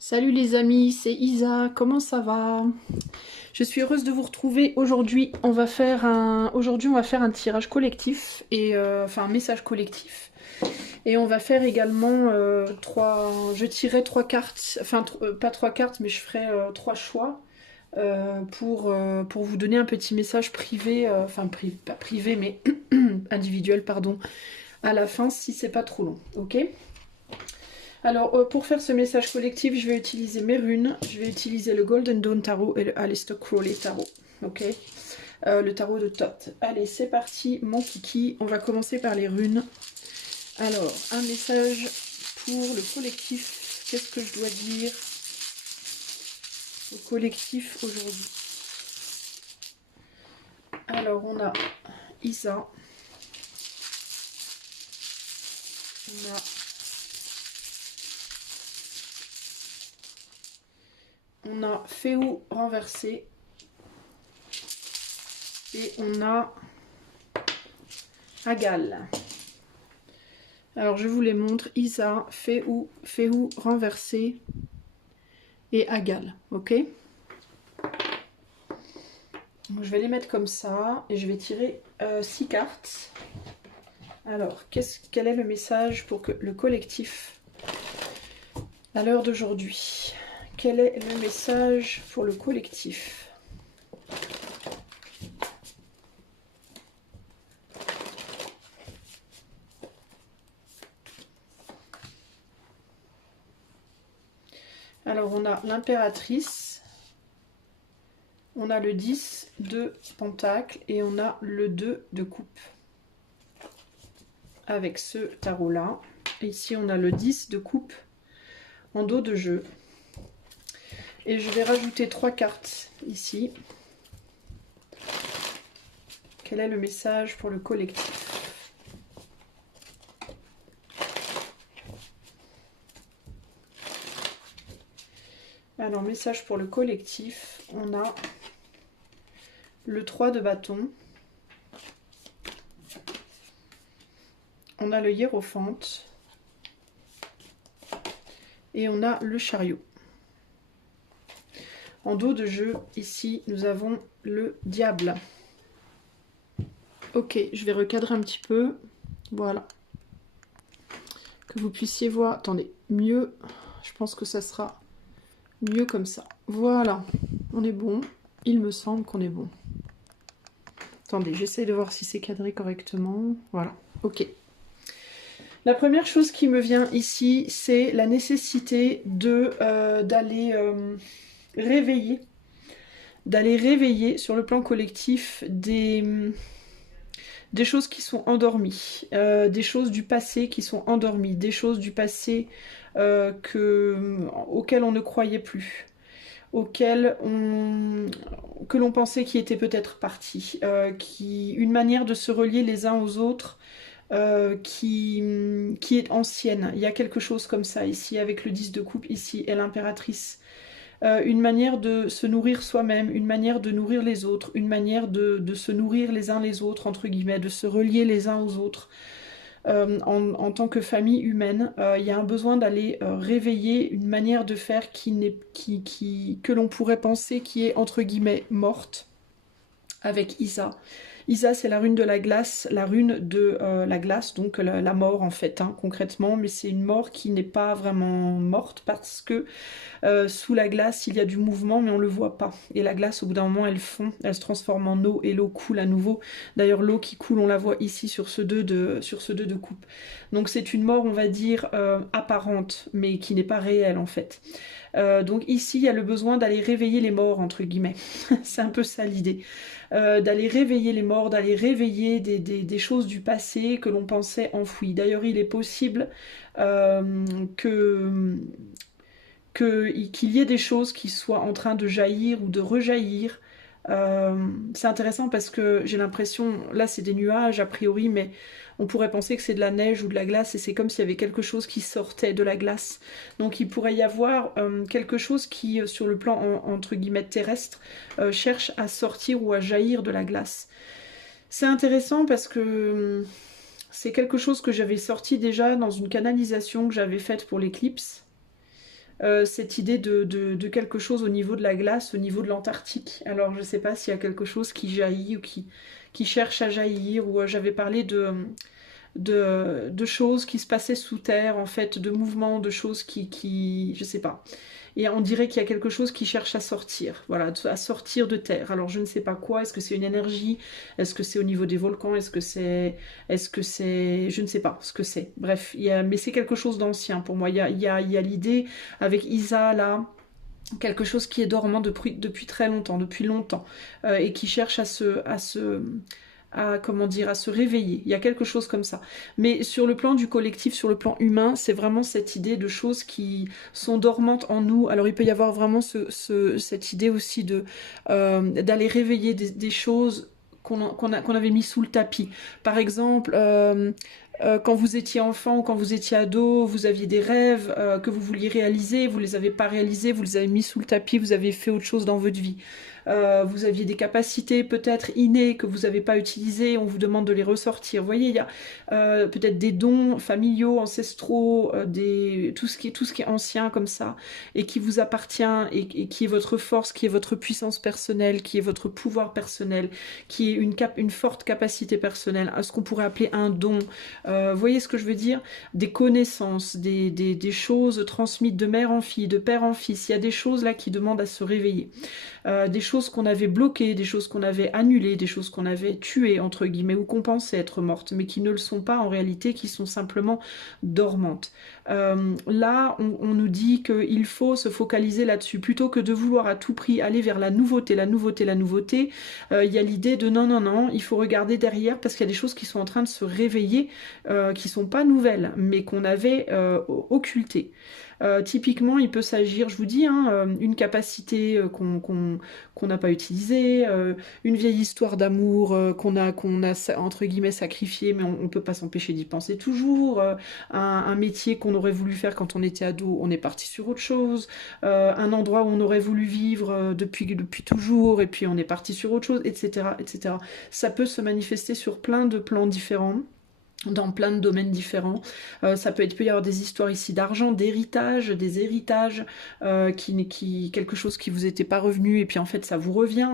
Salut les amis, c'est Isa, comment ça va? Je suis heureuse de vous retrouver. Aujourd'hui on va faire un tirage collectif et enfin un message collectif. Et on va faire également je tirerai trois cartes, enfin pas trois cartes, mais je ferai trois choix pour vous donner un petit message privé, pas privé mais individuel, pardon, à la fin si c'est pas trop long, ok? Alors, pour faire ce message collectif, je vais utiliser mes runes. Je vais utiliser le Golden Dawn Tarot et le Aleister Crowley Tarot. Ok, le tarot de Thoth. Allez, c'est parti, mon kiki. On va commencer par les runes. Alors, un message pour le collectif. Qu'est-ce que je dois dire au collectif aujourd'hui? Alors, on a Isa. On a Féou renversé. Et on a Agal. Alors je vous les montre. Isa, Féou renversé et Agal. Ok. Donc, je vais les mettre comme ça et je vais tirer 6 cartes. Alors, quel est le message pour que le collectif à l'heure d'aujourd'hui? Quel est le message pour le collectif? Alors, on a l'impératrice, on a le 10 de pentacle et on a le 2 de coupe. Avec ce tarot-là. Et ici, on a le 10 de coupe en dos de jeu. Et je vais rajouter 3 cartes ici. Quel est le message pour le collectif? Alors, message pour le collectif, on a le 3 de bâton. On a le hiérophante. Et on a le chariot. En dos de jeu, ici, nous avons le diable. Ok, je vais recadrer un petit peu. Voilà. Que vous puissiez voir. Attendez, mieux. Je pense que ça sera mieux comme ça. Voilà. On est bon. Il me semble qu'on est bon. Attendez, j'essaie de voir si c'est cadré correctement. Voilà. Ok. La première chose qui me vient ici, c'est la nécessité d'aller réveiller sur le plan collectif des choses qui sont endormies, des choses du passé qui sont endormies, des choses du passé auxquelles on ne croyait plus, que l'on pensait qui étaient peut-être partis, une manière de se relier les uns aux autres qui est ancienne. Il y a quelque chose comme ça ici, avec le 10 de coupe ici et l'impératrice. Une manière de se nourrir soi-même, une manière de nourrir les autres, une manière de se nourrir les uns les autres, entre guillemets, de se relier les uns aux autres. En tant que famille humaine, il y a un besoin d'aller réveiller une manière de faire que l'on pourrait penser qui est, entre guillemets, morte, avec Isa. Isa, c'est la rune de la glace, la rune de la glace, donc la mort en fait, hein, concrètement, mais c'est une mort qui n'est pas vraiment morte parce que sous la glace, il y a du mouvement, mais on ne le voit pas. Et la glace, au bout d'un moment, elle fond, elle se transforme en eau et l'eau coule à nouveau. D'ailleurs, l'eau qui coule, on la voit ici sur ce 2 de coupe. Donc c'est une mort, on va dire, apparente, mais qui n'est pas réelle en fait. Donc ici, il y a le besoin d'aller réveiller les morts, entre guillemets. C'est un peu ça l'idée. D'aller réveiller les morts, d'aller réveiller des choses du passé que l'on pensait enfouies. D'ailleurs, il est possible qu'il y ait des choses qui soient en train de jaillir ou de rejaillir. C'est intéressant parce que j'ai l'impression, là c'est des nuages a priori, mais on pourrait penser que c'est de la neige ou de la glace et c'est comme s'il y avait quelque chose qui sortait de la glace. Donc il pourrait y avoir quelque chose qui, sur le plan entre guillemets terrestre, cherche à sortir ou à jaillir de la glace. C'est intéressant parce que c'est quelque chose que j'avais sorti déjà dans une canalisation que j'avais faite pour l'éclipse. cette idée de quelque chose au niveau de la glace, au niveau de l'Antarctique. Alors je ne sais pas s'il y a quelque chose qui jaillit ou qui cherche à jaillir, ou j'avais parlé de choses qui se passaient sous terre, en fait, de mouvements, de choses je sais pas. Et on dirait qu'il y a quelque chose qui cherche à sortir, voilà, à sortir de terre. Alors je ne sais pas quoi, est-ce que c'est une énergie, est-ce que c'est au niveau des volcans, je ne sais pas ce que c'est. Bref, mais c'est quelque chose d'ancien pour moi. Il y a l'idée avec Isa là, quelque chose qui est dormant depuis très longtemps, depuis longtemps, et qui cherche comment dire, à se réveiller. Il y a quelque chose comme ça. Mais sur le plan du collectif, sur le plan humain, c'est vraiment cette idée de choses qui sont dormantes en nous. Alors il peut y avoir vraiment cette idée aussi d'aller réveiller des choses qu'on avait mis sous le tapis. Par exemple, quand vous étiez enfant ou quand vous étiez ado, vous aviez des rêves que vous vouliez réaliser, vous les avez pas réalisés, vous les avez mis sous le tapis, vous avez fait autre chose dans votre vie. Vous aviez des capacités peut-être innées que vous n'avez pas utilisées, on vous demande de les ressortir. Vous voyez, il y a peut-être des dons familiaux, ancestraux, tout ce qui est ancien comme ça, et qui vous appartient, et qui est votre force, qui est votre puissance personnelle, qui est votre pouvoir personnel, qui est une forte capacité personnelle, à ce qu'on pourrait appeler un don. Vous voyez ce que je veux dire? Des connaissances, des choses transmises de mère en fille, de père en fils. Il y a des choses là qui demandent à se réveiller. Des choses qu'on avait bloquées, des choses qu'on avait annulées, des choses qu'on avait tuées, entre guillemets, ou qu'on pensait être mortes, mais qui ne le sont pas en réalité, qui sont simplement dormantes. Là, on nous dit qu'il faut se focaliser là-dessus, plutôt que de vouloir à tout prix aller vers la nouveauté, il y a l'idée de non, il faut regarder derrière, parce qu'il y a des choses qui sont en train de se réveiller, qui sont pas nouvelles, mais qu'on avait occultées. Typiquement, il peut s'agir, je vous dis, une capacité qu'on n'a pas utilisée, une vieille histoire d'amour qu'on a entre guillemets sacrifiée, mais on ne peut pas s'empêcher d'y penser toujours, un métier qu'on aurait voulu faire quand on était ado, on est parti sur autre chose, un endroit où on aurait voulu vivre depuis toujours, et puis on est parti sur autre chose, etc., etc. Ça peut se manifester sur plein de plans différents, dans plein de domaines différents. Il peut y avoir des histoires ici d'argent, d'héritage, des héritages, quelque chose qui vous était pas revenu et puis en fait ça vous revient.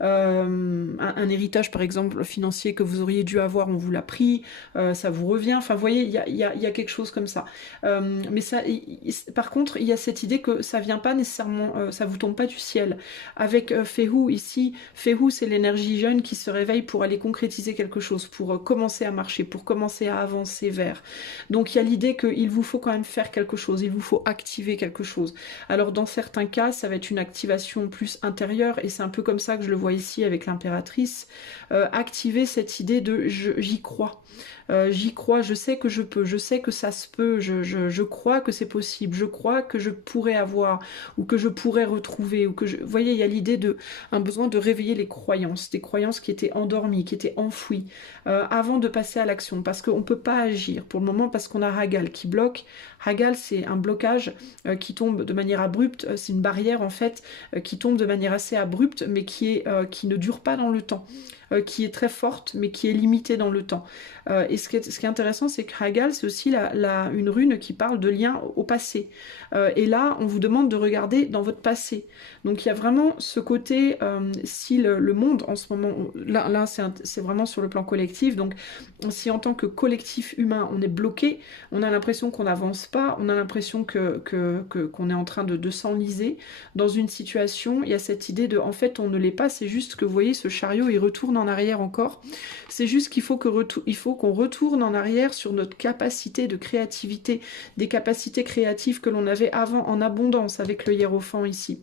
Un héritage par exemple financier que vous auriez dû avoir, on vous l'a pris, ça vous revient. Enfin vous voyez, il y a quelque chose comme ça. Mais ça, par contre, il y a cette idée que ça vient pas nécessairement, ça vous tombe pas du ciel. Avec Fehu ici, Fehu c'est l'énergie jeune qui se réveille pour aller concrétiser quelque chose, pour commencer à marcher, pour commencer à avancer vers. Donc il y a l'idée qu'il vous faut quand même faire quelque chose, il vous faut activer quelque chose. Alors dans certains cas, ça va être une activation plus intérieure, et c'est un peu comme ça que je le vois ici avec l'impératrice. Activer cette idée de j'y crois. J'y crois, je sais que je peux, je sais que ça se peut, je crois que c'est possible, je crois que je pourrais avoir, ou que je pourrais retrouver, ou Vous voyez, il y a l'idée un besoin de réveiller les croyances, des croyances qui étaient endormies, qui étaient enfouies, avant de passer à l'action, parce qu'on ne peut pas agir pour le moment, parce qu'on a Hagal qui bloque. Hagal, c'est un blocage qui tombe de manière abrupte, c'est une barrière en fait, qui tombe de manière assez abrupte, mais qui ne dure pas dans le temps. Qui est très forte, mais qui est limitée dans le temps. Et ce qui est intéressant, c'est que Hagal, c'est aussi une rune qui parle de lien au passé. Et là, on vous demande de regarder dans votre passé. Donc il y a vraiment ce côté, si le monde en ce moment, là c'est vraiment sur le plan collectif, donc si en tant que collectif humain, on est bloqué, on a l'impression qu'on n'avance pas, on a l'impression qu'on est en train de s'enliser dans une situation, il y a cette idée de, en fait, on ne l'est pas, c'est juste que, vous voyez, ce chariot, il retourne en arrière encore. C'est juste qu'il faut qu'on retourne en arrière sur notre capacité de créativité, des capacités créatives que l'on avait avant en abondance avec le hiérophant ici.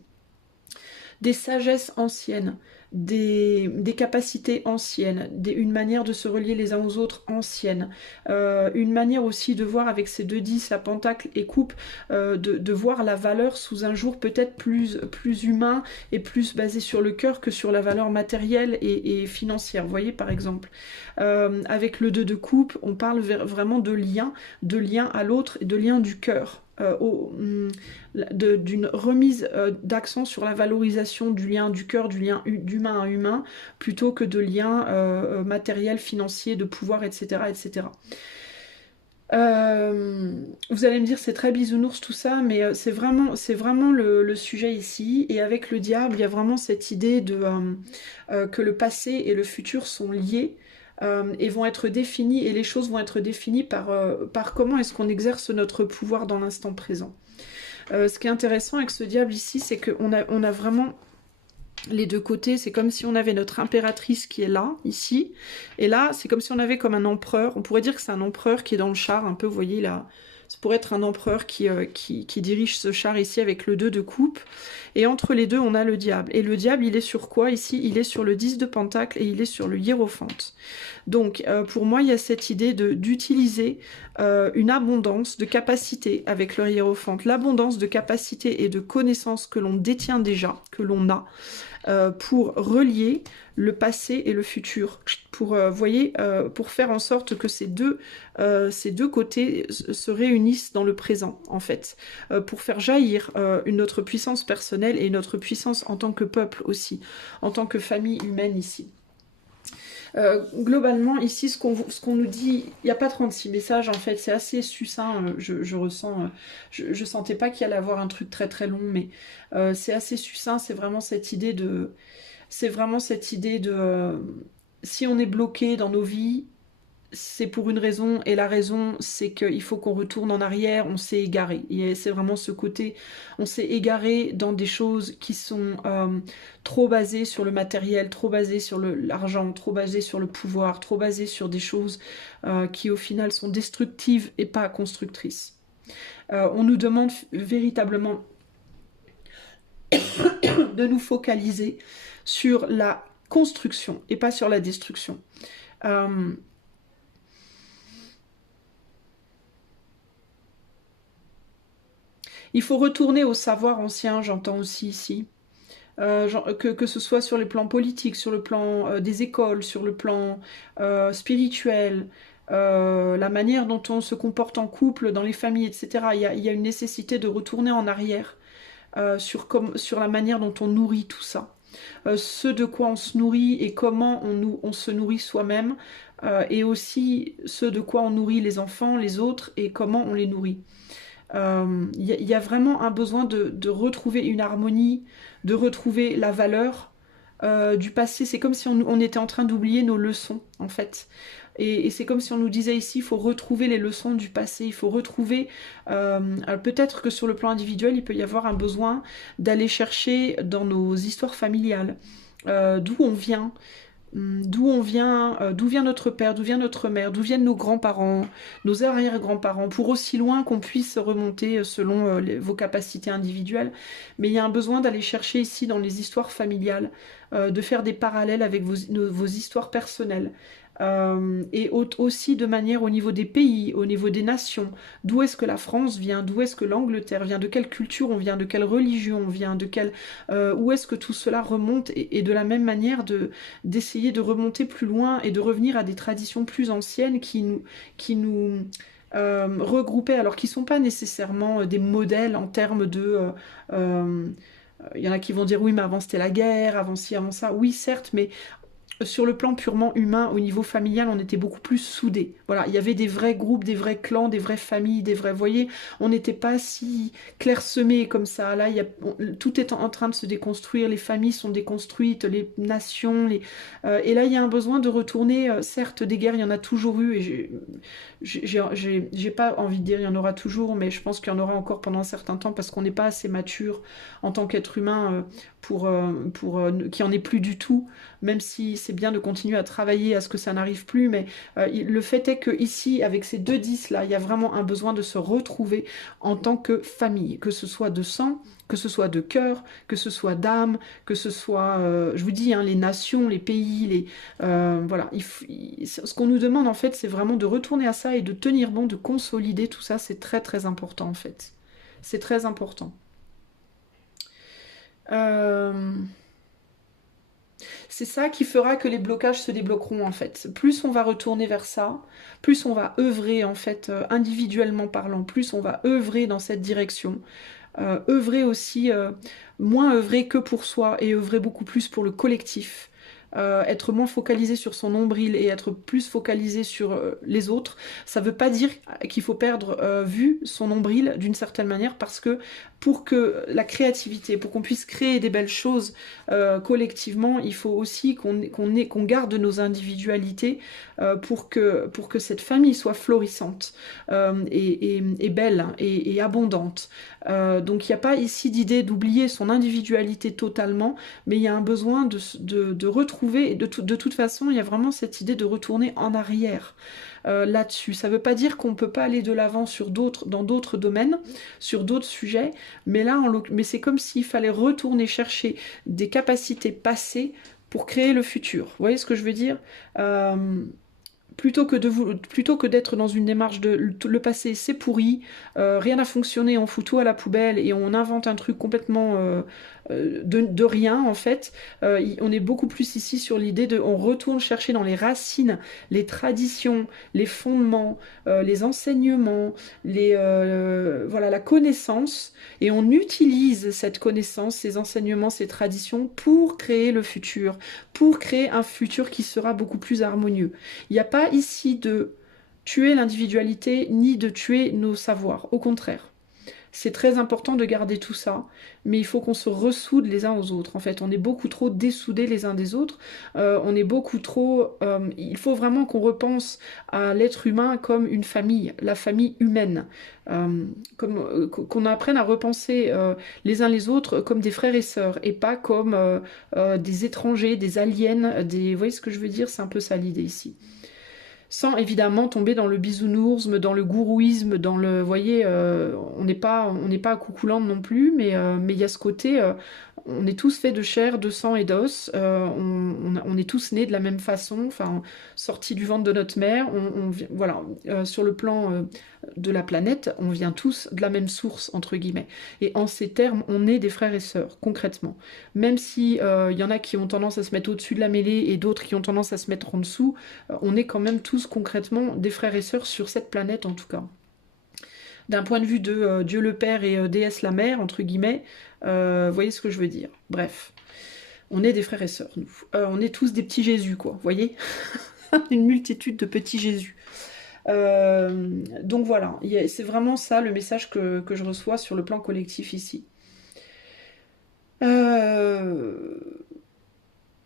Des sagesses anciennes, des capacités anciennes, une manière de se relier les uns aux autres ancienne, une manière aussi de voir avec ces 2-10, la pentacle et coupe, de voir la valeur sous un jour peut-être plus humain et plus basé sur le cœur que sur la valeur matérielle et financière, vous voyez par exemple. Avec le 2 de coupe, on parle vraiment de lien à l'autre et de lien du cœur. D'une remise d'accent sur la valorisation du lien du cœur, du lien d'humain à humain, plutôt que de liens matériels, financiers, de pouvoir, etc., etc. Vous allez me dire c'est très bisounours tout ça, mais c'est vraiment le sujet ici. Et avec le diable, il y a vraiment cette idée que le passé et le futur sont liés et vont être définis, et les choses vont être définies par comment est-ce qu'on exerce notre pouvoir dans l'instant présent. Ce qui est intéressant avec ce diable ici, c'est on a vraiment les deux côtés. C'est comme si on avait notre impératrice qui est là, ici, et là, c'est comme si on avait comme un empereur. On pourrait dire que c'est un empereur qui est dans le char, un peu, vous voyez, là. Ça pourrait être un empereur qui dirige ce char ici avec le 2 de coupe. Et entre les deux, on a le diable. Et le diable, il est sur quoi ici? Il est sur le 10 de pentacle et il est sur le hiérophante. Donc, pour moi, il y a cette idée d'utiliser une abondance de capacité avec le hiérophante. L'abondance de capacité et de connaissances que l'on détient déjà, que l'on a, pour relier le passé et le futur, pour, voyez, pour faire en sorte que ces deux côtés se réunissent dans le présent, en fait, pour faire jaillir notre puissance personnelle et notre puissance en tant que peuple aussi, en tant que famille humaine ici. Globalement, ici, ce qu'on nous dit, il n'y a pas 36 messages, en fait, c'est assez succinct, je ressens, je sentais pas qu'il allait avoir un truc très très long, mais c'est assez succinct, c'est vraiment cette idée de... C'est vraiment cette idée de... si on est bloqué dans nos vies, c'est pour une raison, et la raison, c'est qu'il faut qu'on retourne en arrière, on s'est égaré. Et c'est vraiment ce côté, on s'est égaré dans des choses qui sont trop basées sur le matériel, trop basées sur l'argent, trop basées sur le pouvoir, trop basées sur des choses qui au final sont destructives et pas constructrices. On nous demande véritablement de nous focaliser sur la construction et pas sur la destruction. Il faut retourner au savoir ancien, j'entends aussi ici. Que ce soit sur le plan politique, sur le plan des écoles, sur le plan spirituel, la manière dont on se comporte en couple, dans les familles, etc. Il y a une nécessité de retourner en arrière sur la manière dont on nourrit tout ça. Ce de quoi on se nourrit et comment on se nourrit soi-même, et aussi ce de quoi on nourrit les enfants, les autres, et comment on les nourrit. Y a vraiment un besoin de retrouver une harmonie, de retrouver la valeur du passé. C'est comme si on était en train d'oublier nos leçons, en fait. Et c'est comme si on nous disait ici, il faut retrouver les leçons du passé, il faut retrouver... peut-être que sur le plan individuel, il peut y avoir un besoin d'aller chercher dans nos histoires familiales, d'où on vient, d'où vient notre père, d'où vient notre mère, d'où viennent nos grands-parents, nos arrière-grands-parents, pour aussi loin qu'on puisse remonter selon vos capacités individuelles. Mais il y a un besoin d'aller chercher ici dans les histoires familiales, de faire des parallèles avec vos histoires personnelles. Et aussi de manière au niveau des pays, au niveau des nations. D'où est-ce que la France vient, d'où est-ce que l'Angleterre vient, de quelle culture on vient, de quelle religion on vient, où est-ce que tout cela remonte, et de la même manière d'essayer de remonter plus loin et de revenir à des traditions plus anciennes qui nous regroupaient, alors qui ne sont pas nécessairement des modèles en termes de... il y en a qui vont dire oui mais avant c'était la guerre, avant ci, avant ça. Oui certes, mais sur le plan purement humain, au niveau familial, on était beaucoup plus soudés. Voilà, il y avait des vrais groupes, des vrais clans, des vraies familles, des vrais... Vous voyez, on n'était pas si clairsemés comme ça. Là, tout est en train de se déconstruire, les familles sont déconstruites, les nations... et là, il y a un besoin de retourner... certes, des guerres, il y en a toujours eu, et j'ai pas envie de dire il y en aura toujours, mais je pense qu'il y en aura encore pendant un certain temps, parce qu'on n'est pas assez mature en tant qu'être humain qui en est plus du tout, même si c'est bien de continuer à travailler à ce que ça n'arrive plus, mais le fait est que ici, avec ces deux 10 là, il y a vraiment un besoin de se retrouver en tant que famille, que ce soit de sang, que ce soit de cœur, que ce soit d'âme, que ce soit, je vous dis, hein, les nations, les pays, voilà. Ce qu'on nous demande en fait, c'est vraiment de retourner à ça et de tenir bon, de consolider tout ça, c'est très très important en fait. C'est très important. Euh, C'est ça qui fera que les blocages se débloqueront en fait. Plus on va retourner vers ça, plus on va œuvrer en fait, individuellement parlant, plus on va œuvrer dans cette direction. Œuvrer aussi, moins œuvrer que pour soi et œuvrer beaucoup plus pour le collectif. être moins focalisé sur son nombril et être plus focalisé sur les autres, ça ne veut pas dire qu'il faut perdre vue son nombril d'une certaine manière, parce que pour que la créativité, pour qu'on puisse créer des belles choses collectivement, il faut aussi qu'on garde nos individualités pour que cette famille soit florissante et belle et abondante. Donc il n'y a pas ici d'idée d'oublier son individualité totalement, mais il y a un besoin de retrouver, et de toute façon il y a vraiment cette idée de retourner en arrière là-dessus. Ça ne veut pas dire qu'on ne peut pas aller de l'avant dans d'autres domaines, sur d'autres sujets, mais là, mais c'est comme s'il fallait retourner chercher des capacités passées pour créer le futur. Vous voyez ce que je veux dire? Plutôt que d'être dans une démarche de le passé c'est pourri, rien n'a fonctionné, on fout tout à la poubelle et on invente un truc complètement de rien en fait. On est beaucoup plus ici sur l'idée de on retourne chercher dans les racines, les traditions, les fondements, les enseignements, voilà, la connaissance, et on utilise cette connaissance, ces enseignements, ces traditions pour créer le futur, pour créer un futur qui sera beaucoup plus harmonieux. Il n'y a pas ici de tuer l'individualité ni de tuer nos savoirs, au contraire. C'est très important de garder tout ça, mais il faut qu'on se ressoude les uns aux autres. En fait, on est beaucoup trop dessoudés les uns des autres. On est beaucoup trop... il faut vraiment qu'on repense à l'être humain comme une famille, la famille humaine. Qu'on apprenne à repenser les uns les autres comme des frères et sœurs, et pas comme des étrangers, des aliens, vous voyez ce que je veux dire? C'est un peu ça l'idée ici. Sans évidemment tomber dans le bisounours, dans le gourouisme, dans le... Vous voyez, on n'est pas à Coucoulande non plus, mais il y a ce côté... on est tous faits de chair, de sang et d'os, on est tous nés de la même façon, enfin, sortis du ventre de notre mère, voilà, sur le plan de la planète, on vient tous de la même source, entre guillemets. Et en ces termes, on est des frères et sœurs, concrètement. Même si y en a qui ont tendance à se mettre au-dessus de la mêlée et d'autres qui ont tendance à se mettre en dessous, on est quand même tous concrètement des frères et sœurs sur cette planète, en tout cas. D'un point de vue de Dieu le Père et déesse la Mère, entre guillemets, vous voyez ce que je veux dire. Bref, on est des frères et sœurs, nous. On est tous des petits Jésus, quoi, vous voyez. Une multitude de petits Jésus. Donc voilà, c'est vraiment ça le message que je reçois sur le plan collectif ici.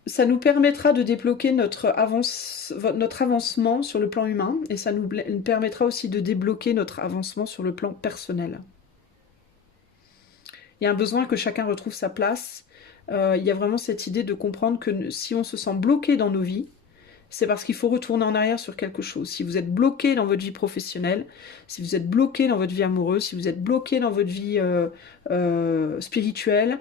Ça nous permettra de débloquer notre avancement sur le plan humain, et ça nous permettra aussi de débloquer notre avancement sur le plan personnel. Il y a un besoin que chacun retrouve sa place. Il y a vraiment cette idée de comprendre que si on se sent bloqué dans nos vies, c'est parce qu'il faut retourner en arrière sur quelque chose. Si vous êtes bloqué dans votre vie professionnelle, si vous êtes bloqué dans votre vie amoureuse, si vous êtes bloqué dans votre vie spirituelle,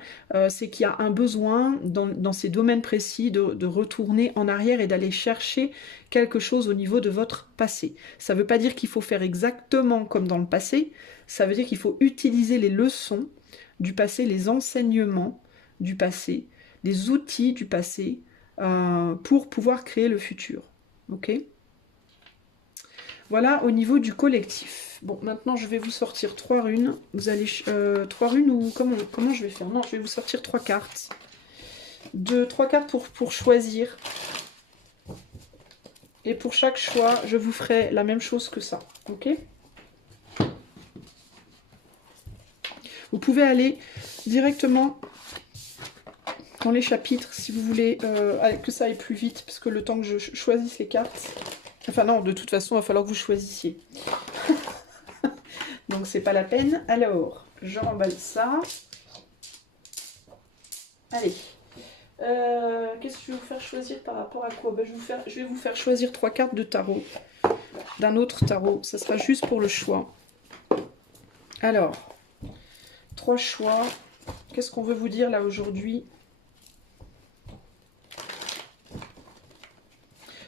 c'est qu'il y a un besoin dans ces domaines précis de retourner en arrière et d'aller chercher quelque chose au niveau de votre passé. Ça ne veut pas dire qu'il faut faire exactement comme dans le passé, ça veut dire qu'il faut utiliser les leçons du passé, les enseignements du passé, les outils du passé, pour pouvoir créer le futur. Ok? Voilà au niveau du collectif. Bon, maintenant je vais vous sortir 3 runes. Vous allez... 3 runes ou comment je vais faire? Non, je vais vous sortir 3 cartes. 3 cartes pour choisir. Et pour chaque choix, je vous ferai la même chose que ça. Ok? Vous pouvez aller directement dans les chapitres si vous voulez que ça aille plus vite, parce que le temps que je choisisse les cartes, enfin non, de toute façon il va falloir que vous choisissiez. Donc c'est pas la peine. Alors je remballe ça. Allez, qu'est-ce que je vais vous faire choisir par rapport à quoi? Je vais vous faire choisir 3 cartes de tarot, d'un autre tarot, ça sera juste pour le choix. Alors 3 choix, qu'est-ce qu'on veut vous dire là aujourd'hui?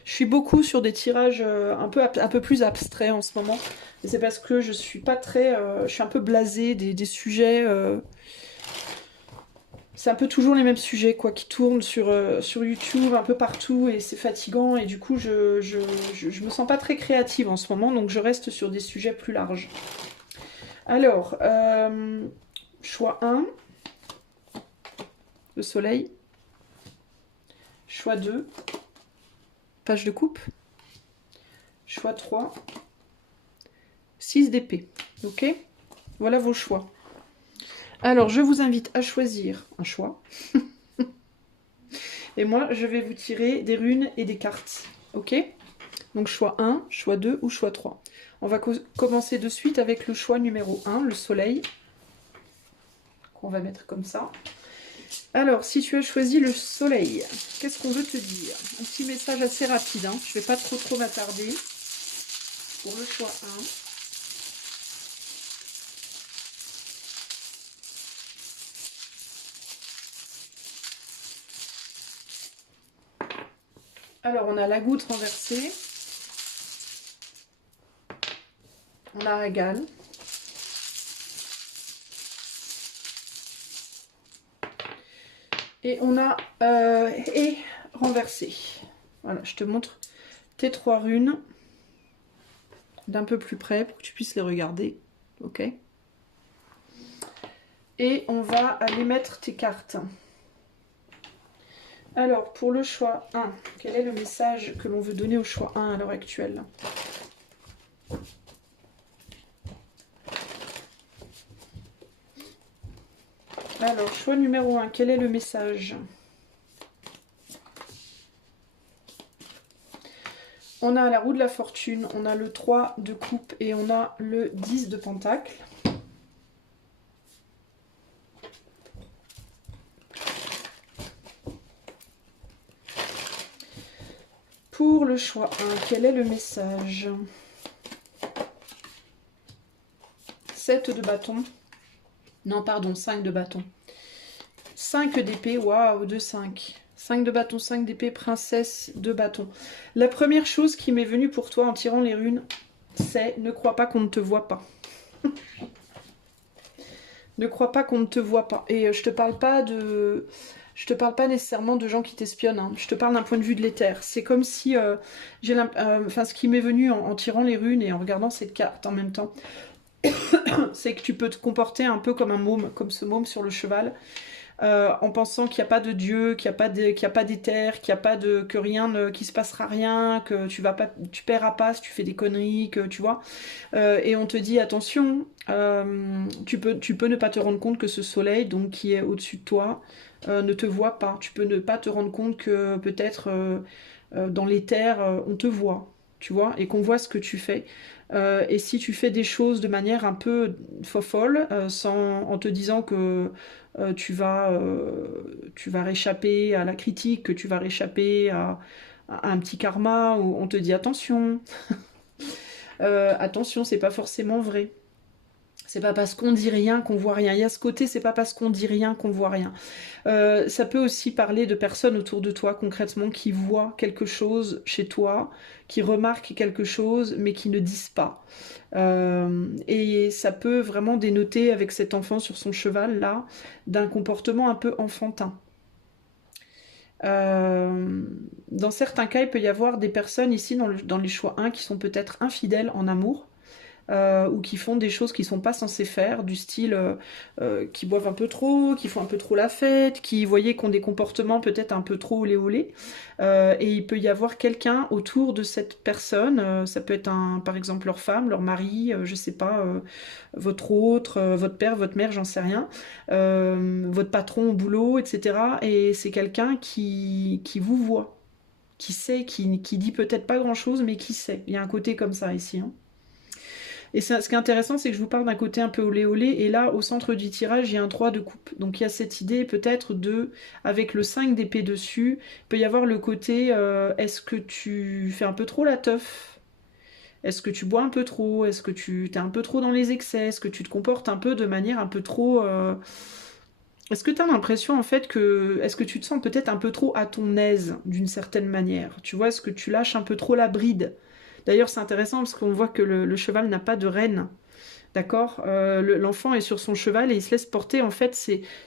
Je suis beaucoup sur des tirages un peu plus abstraits en ce moment. Et c'est parce que je suis pas très... je suis un peu blasée des sujets... c'est un peu toujours les mêmes sujets quoi, qui tournent sur YouTube, un peu partout, et c'est fatigant. Et du coup, je me sens pas très créative en ce moment, donc je reste sur des sujets plus larges. Alors, choix 1, le soleil. choix 2, page de coupe, choix 3, 6 d'épée. Ok? Voilà vos choix. Alors, je vous invite à choisir un choix. Et moi, je vais vous tirer des runes et des cartes. Ok? Donc, choix 1, choix 2 ou choix 3. On va commencer de suite avec le choix numéro 1, le soleil. Qu'on va mettre comme ça. Alors, si tu as choisi le soleil, qu'est-ce qu'on veut te dire? Un petit message assez rapide, hein. Je ne vais pas trop m'attarder. Pour le choix 1. Alors, on a la goutte renversée. On a Régal. Et on a et renversé. Voilà, je te montre tes 3 runes d'un peu plus près pour que tu puisses les regarder. Ok. Et on va aller mettre tes cartes. Alors, pour le choix 1, quel est le message que l'on veut donner au choix 1 à l'heure actuelle? Alors, choix numéro 1, quel est le message? On a la roue de la fortune, on a le 3 de coupe et on a le 10 de pentacle. Pour le choix 1, quel est le message? 7 de bâton. Non, pardon, 5 de bâton. 5 d'épée, waouh, 2, 5. 5 de bâton, 5 d'épée, princesse de bâton. La première chose qui m'est venue pour toi en tirant les runes, c'est ne crois pas qu'on ne te voit pas. Ne crois pas qu'on ne te voit pas. Et je te parle pas de... Je te parle pas nécessairement de gens qui t'espionnent. Hein. Je te parle d'un point de vue de l'éther. C'est comme si... enfin, ce qui m'est venu en tirant les runes et en regardant cette carte en même temps, c'est que tu peux te comporter un peu comme un môme, comme ce môme sur le cheval, en pensant qu'il n'y a pas de Dieu, qu'il n'y a pas d'éther, qu'il n'y a pas de, que rien ne, qu'il se passera rien, que tu paieras pas si tu fais des conneries, que tu vois. Et on te dit attention, tu peux ne pas te rendre compte que ce soleil, donc qui est au-dessus de toi, ne te voit pas. Tu peux ne pas te rendre compte que peut-être dans l'éther, on te voit, tu vois, et qu'on voit ce que tu fais. Et si tu fais des choses de manière un peu fofolle, en te disant que tu vas réchapper à la critique, que tu vas réchapper à un petit karma, où on te dit attention, attention, c'est pas forcément vrai. C'est pas parce qu'on dit rien qu'on voit rien. Il y a ce côté, c'est pas parce qu'on dit rien qu'on voit rien. Ça peut aussi parler de personnes autour de toi, concrètement, qui voient quelque chose chez toi, qui remarquent quelque chose, mais qui ne disent pas. Et ça peut vraiment dénoter, avec cet enfant sur son cheval, là, d'un comportement un peu enfantin. Dans certains cas, il peut y avoir des personnes ici, dans les choix 1, qui sont peut-être infidèles en amour. Ou qui font des choses qu'ils ne sont pas censés faire, du style qui boivent un peu trop, qui font un peu trop la fête, qui, vous voyez, qui ont des comportements peut-être un peu trop olé olé. Et il peut y avoir quelqu'un autour de cette personne, ça peut être par exemple leur femme, leur mari, je sais pas, votre autre, votre père, votre mère, j'en sais rien, votre patron au boulot, etc. Et c'est quelqu'un qui vous voit, qui sait, qui dit peut-être pas grand-chose, mais qui sait. Il y a un côté comme ça ici, hein. Et ce qui est intéressant, c'est que je vous parle d'un côté un peu olé olé, et là, au centre du tirage, il y a un 3 de coupe. Donc il y a cette idée peut-être avec le 5 d'épée dessus, il peut y avoir le côté, est-ce que tu fais un peu trop la teuf? Est-ce que tu bois un peu trop? Est-ce que tu es un peu trop dans les excès? Est-ce que tu te comportes un peu de manière un peu trop... Est-ce que tu as l'impression en fait que... Est-ce que tu te sens peut-être un peu trop à ton aise d'une certaine manière? Tu vois, est-ce que tu lâches un peu trop la bride? D'ailleurs, c'est intéressant parce qu'on voit que le cheval n'a pas de renne. D'accord. L'enfant est sur son cheval et il se laisse porter. En fait,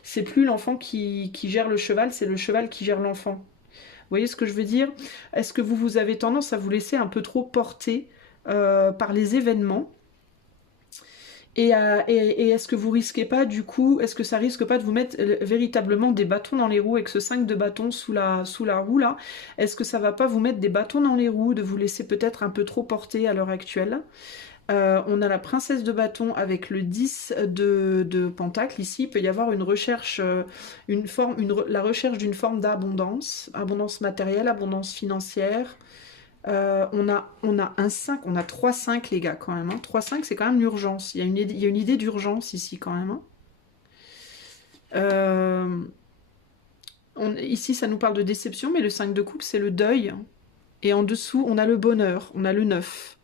c'est plus l'enfant qui gère le cheval, c'est le cheval qui gère l'enfant. Vous voyez ce que je veux dire? Est-ce que vous avez tendance à vous laisser un peu trop porter par les événements? Et est-ce que vous risquez pas, du coup, est-ce que ça risque pas de vous mettre véritablement des bâtons dans les roues avec ce 5 de bâton sous la roue là? Est-ce que ça va pas vous mettre des bâtons dans les roues, de vous laisser peut-être un peu trop porter à l'heure actuelle? On a la princesse de bâton avec le 10 de pentacle. Ici, il peut y avoir une recherche, la recherche d'une forme d'abondance, abondance matérielle, abondance financière. On a un 5, on a 3-5 les gars quand même. Hein. 3-5 c'est quand même l'urgence. Il y a une idée d'urgence ici quand même. Hein. Ici ça nous parle de déception, mais le 5 de coupe c'est le deuil. Et en dessous on a le bonheur, on a le 9.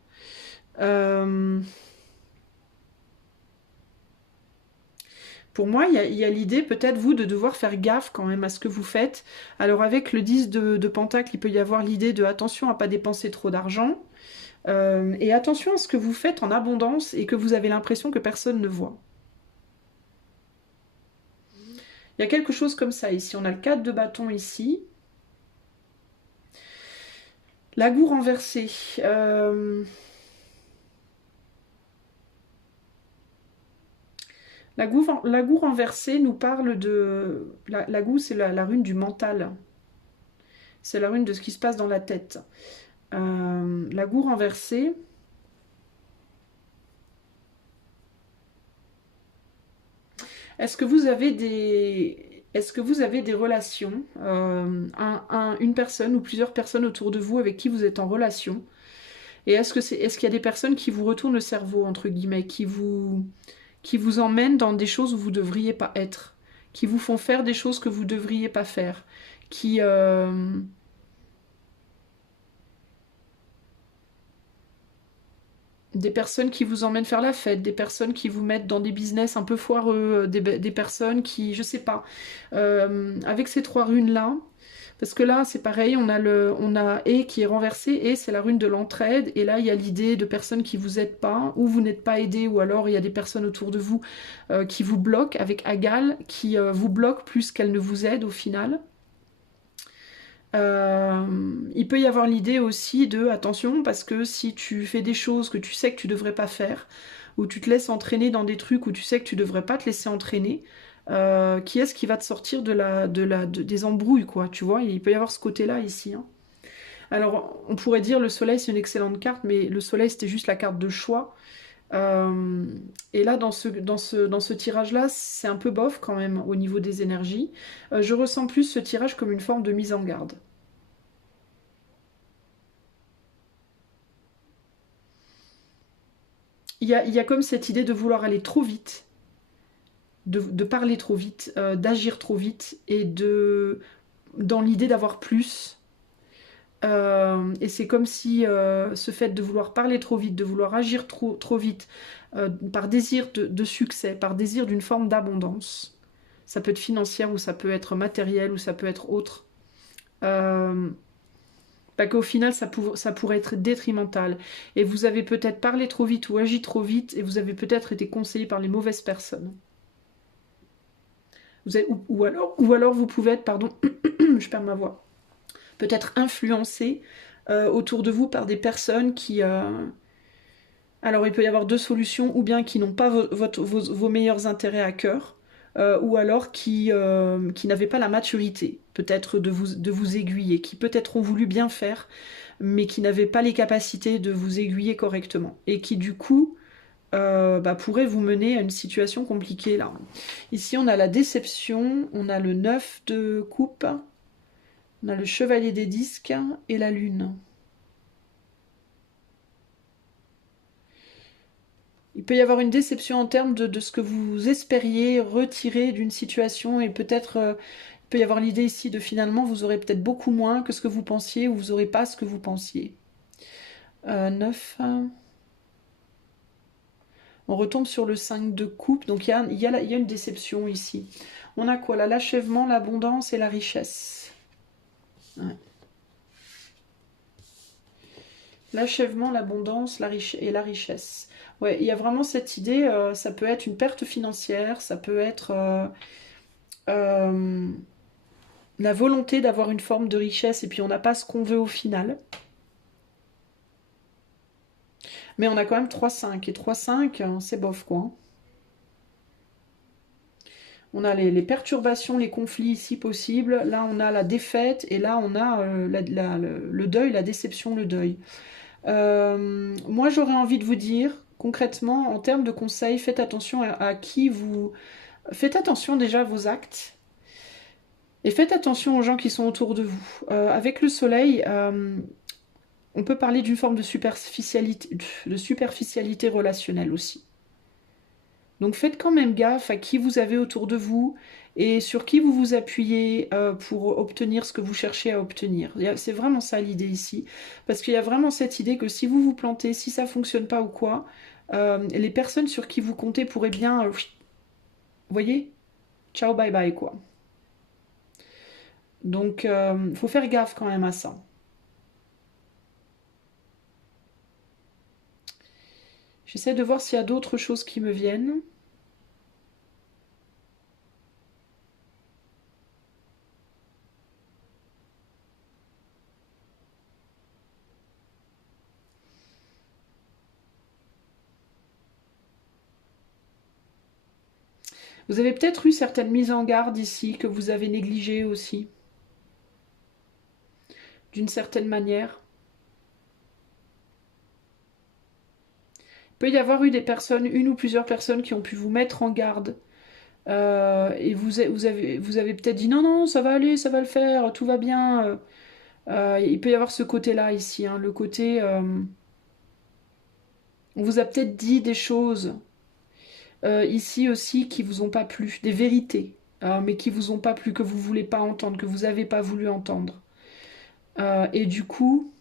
Pour moi, il y a l'idée, peut-être, vous, de devoir faire gaffe quand même à ce que vous faites. Alors, avec le 10 de Pentacle, il peut y avoir l'idée de attention à pas dépenser trop d'argent. Et attention à ce que vous faites en abondance et que vous avez l'impression que personne ne voit. Il y a quelque chose comme ça ici. On a le 4 de bâton ici. La goue renversée. La goue renversée nous parle de... La goue, c'est la rune du mental. C'est la rune de ce qui se passe dans la tête. La goue renversée... Est-ce que vous avez des... Est-ce que vous avez des relations, une personne ou plusieurs personnes autour de vous avec qui vous êtes en relation? Et est-ce qu'il y a des personnes qui vous retournent le cerveau, entre guillemets, qui vous emmènent dans des choses où vous ne devriez pas être, qui vous font faire des choses que vous ne devriez pas faire, qui... Des personnes qui vous emmènent faire la fête, des personnes qui vous mettent dans des business un peu foireux, des personnes qui, je sais pas, avec ces trois runes-là, parce que là c'est pareil, on a et qui est renversé, et c'est la rune de l'entraide, et là il y a l'idée de personnes qui vous aident pas, ou vous n'êtes pas aidé, ou alors il y a des personnes autour de vous qui vous bloquent, avec Agal, qui vous bloquent plus qu'elles ne vous aident au final. Il peut y avoir l'idée aussi de attention parce que si tu fais des choses que tu sais que tu devrais pas faire ou tu te laisses entraîner dans des trucs où tu sais que tu devrais pas te laisser entraîner, qui est-ce qui va te sortir des embrouilles quoi, tu vois, il peut y avoir ce côté-là ici. Hein. Alors on pourrait dire le soleil c'est une excellente carte, mais le soleil c'était juste la carte de choix. Euh, et là, dans ce tirage-là, c'est un peu bof quand même au niveau des énergies. Je ressens plus ce tirage comme une forme de mise en garde. Il y a comme cette idée de vouloir aller trop vite, de parler trop vite, d'agir trop vite, et dans l'idée d'avoir plus. Et c'est comme si ce fait de vouloir parler trop vite, de vouloir agir trop vite, par désir de succès, par désir d'une forme d'abondance, ça peut être financière ou ça peut être matériel ou ça peut être autre, euh, bah qu'au final ça pourrait être détrimental. Et vous avez peut-être parlé trop vite ou agi trop vite et vous avez peut-être été conseillé par les mauvaises personnes. Ou alors vous pouvez être, pardon, je perds ma voix, peut-être influencé autour de vous par des personnes qui... Alors il peut y avoir deux solutions, ou bien qui n'ont pas vos meilleurs intérêts à cœur, ou alors qui n'avaient pas la maturité, peut-être de vous aiguiller, qui peut-être ont voulu bien faire, mais qui n'avaient pas les capacités de vous aiguiller correctement, et qui du coup bah, pourraient vous mener à une situation compliquée là. Ici on a la déception, on a le 9 de coupe, on a le chevalier des disques et la lune. Il peut y avoir une déception en termes de ce que vous espériez retirer d'une situation et peut-être il peut y avoir l'idée ici de finalement vous aurez peut-être beaucoup moins que ce que vous pensiez ou vous n'aurez pas ce que vous pensiez. 9. On retombe sur le 5 de coupe, donc il y a une déception ici. On a quoi là? L'achèvement, l'abondance et la richesse. Ouais. L'achèvement, l'abondance et la richesse. Ouais, il y a vraiment cette idée, ça peut être une perte financière, ça peut être euh, la volonté d'avoir une forme de richesse et puis on n'a pas ce qu'on veut au final. Mais on a quand même 3-5. Et 3-5, c'est bof, quoi. Hein. On a les perturbations, les conflits ici possibles. Là, on a la défaite. Et là, on a le deuil, la déception, le deuil. Moi, j'aurais envie de vous dire, concrètement, en termes de conseils, faites attention à qui vous... Faites attention déjà à vos actes. Et faites attention aux gens qui sont autour de vous. Avec le soleil, on peut parler d'une forme de superficialité relationnelle aussi. Donc faites quand même gaffe à qui vous avez autour de vous et sur qui vous vous appuyez pour obtenir ce que vous cherchez à obtenir. C'est vraiment ça l'idée ici. Parce qu'il y a vraiment cette idée que si vous vous plantez, si ça ne fonctionne pas ou quoi, les personnes sur qui vous comptez pourraient bien... vous voyez? Ciao, bye bye, quoi. Donc, faut faire gaffe quand même à ça. J'essaie de voir s'il y a d'autres choses qui me viennent. Vous avez peut-être eu certaines mises en garde ici que vous avez négligées aussi, d'une certaine manière. Il peut y avoir eu des personnes, une ou plusieurs personnes qui ont pu vous mettre en garde. Et vous avez peut-être dit non, non, ça va aller, ça va le faire, tout va bien. Il peut y avoir ce côté-là ici, hein, le côté... on vous a peut-être dit des choses ici aussi qui vous ont pas plu, des vérités, mais qui vous ont pas plu, que vous voulez pas entendre, que vous avez pas voulu entendre. Et du coup,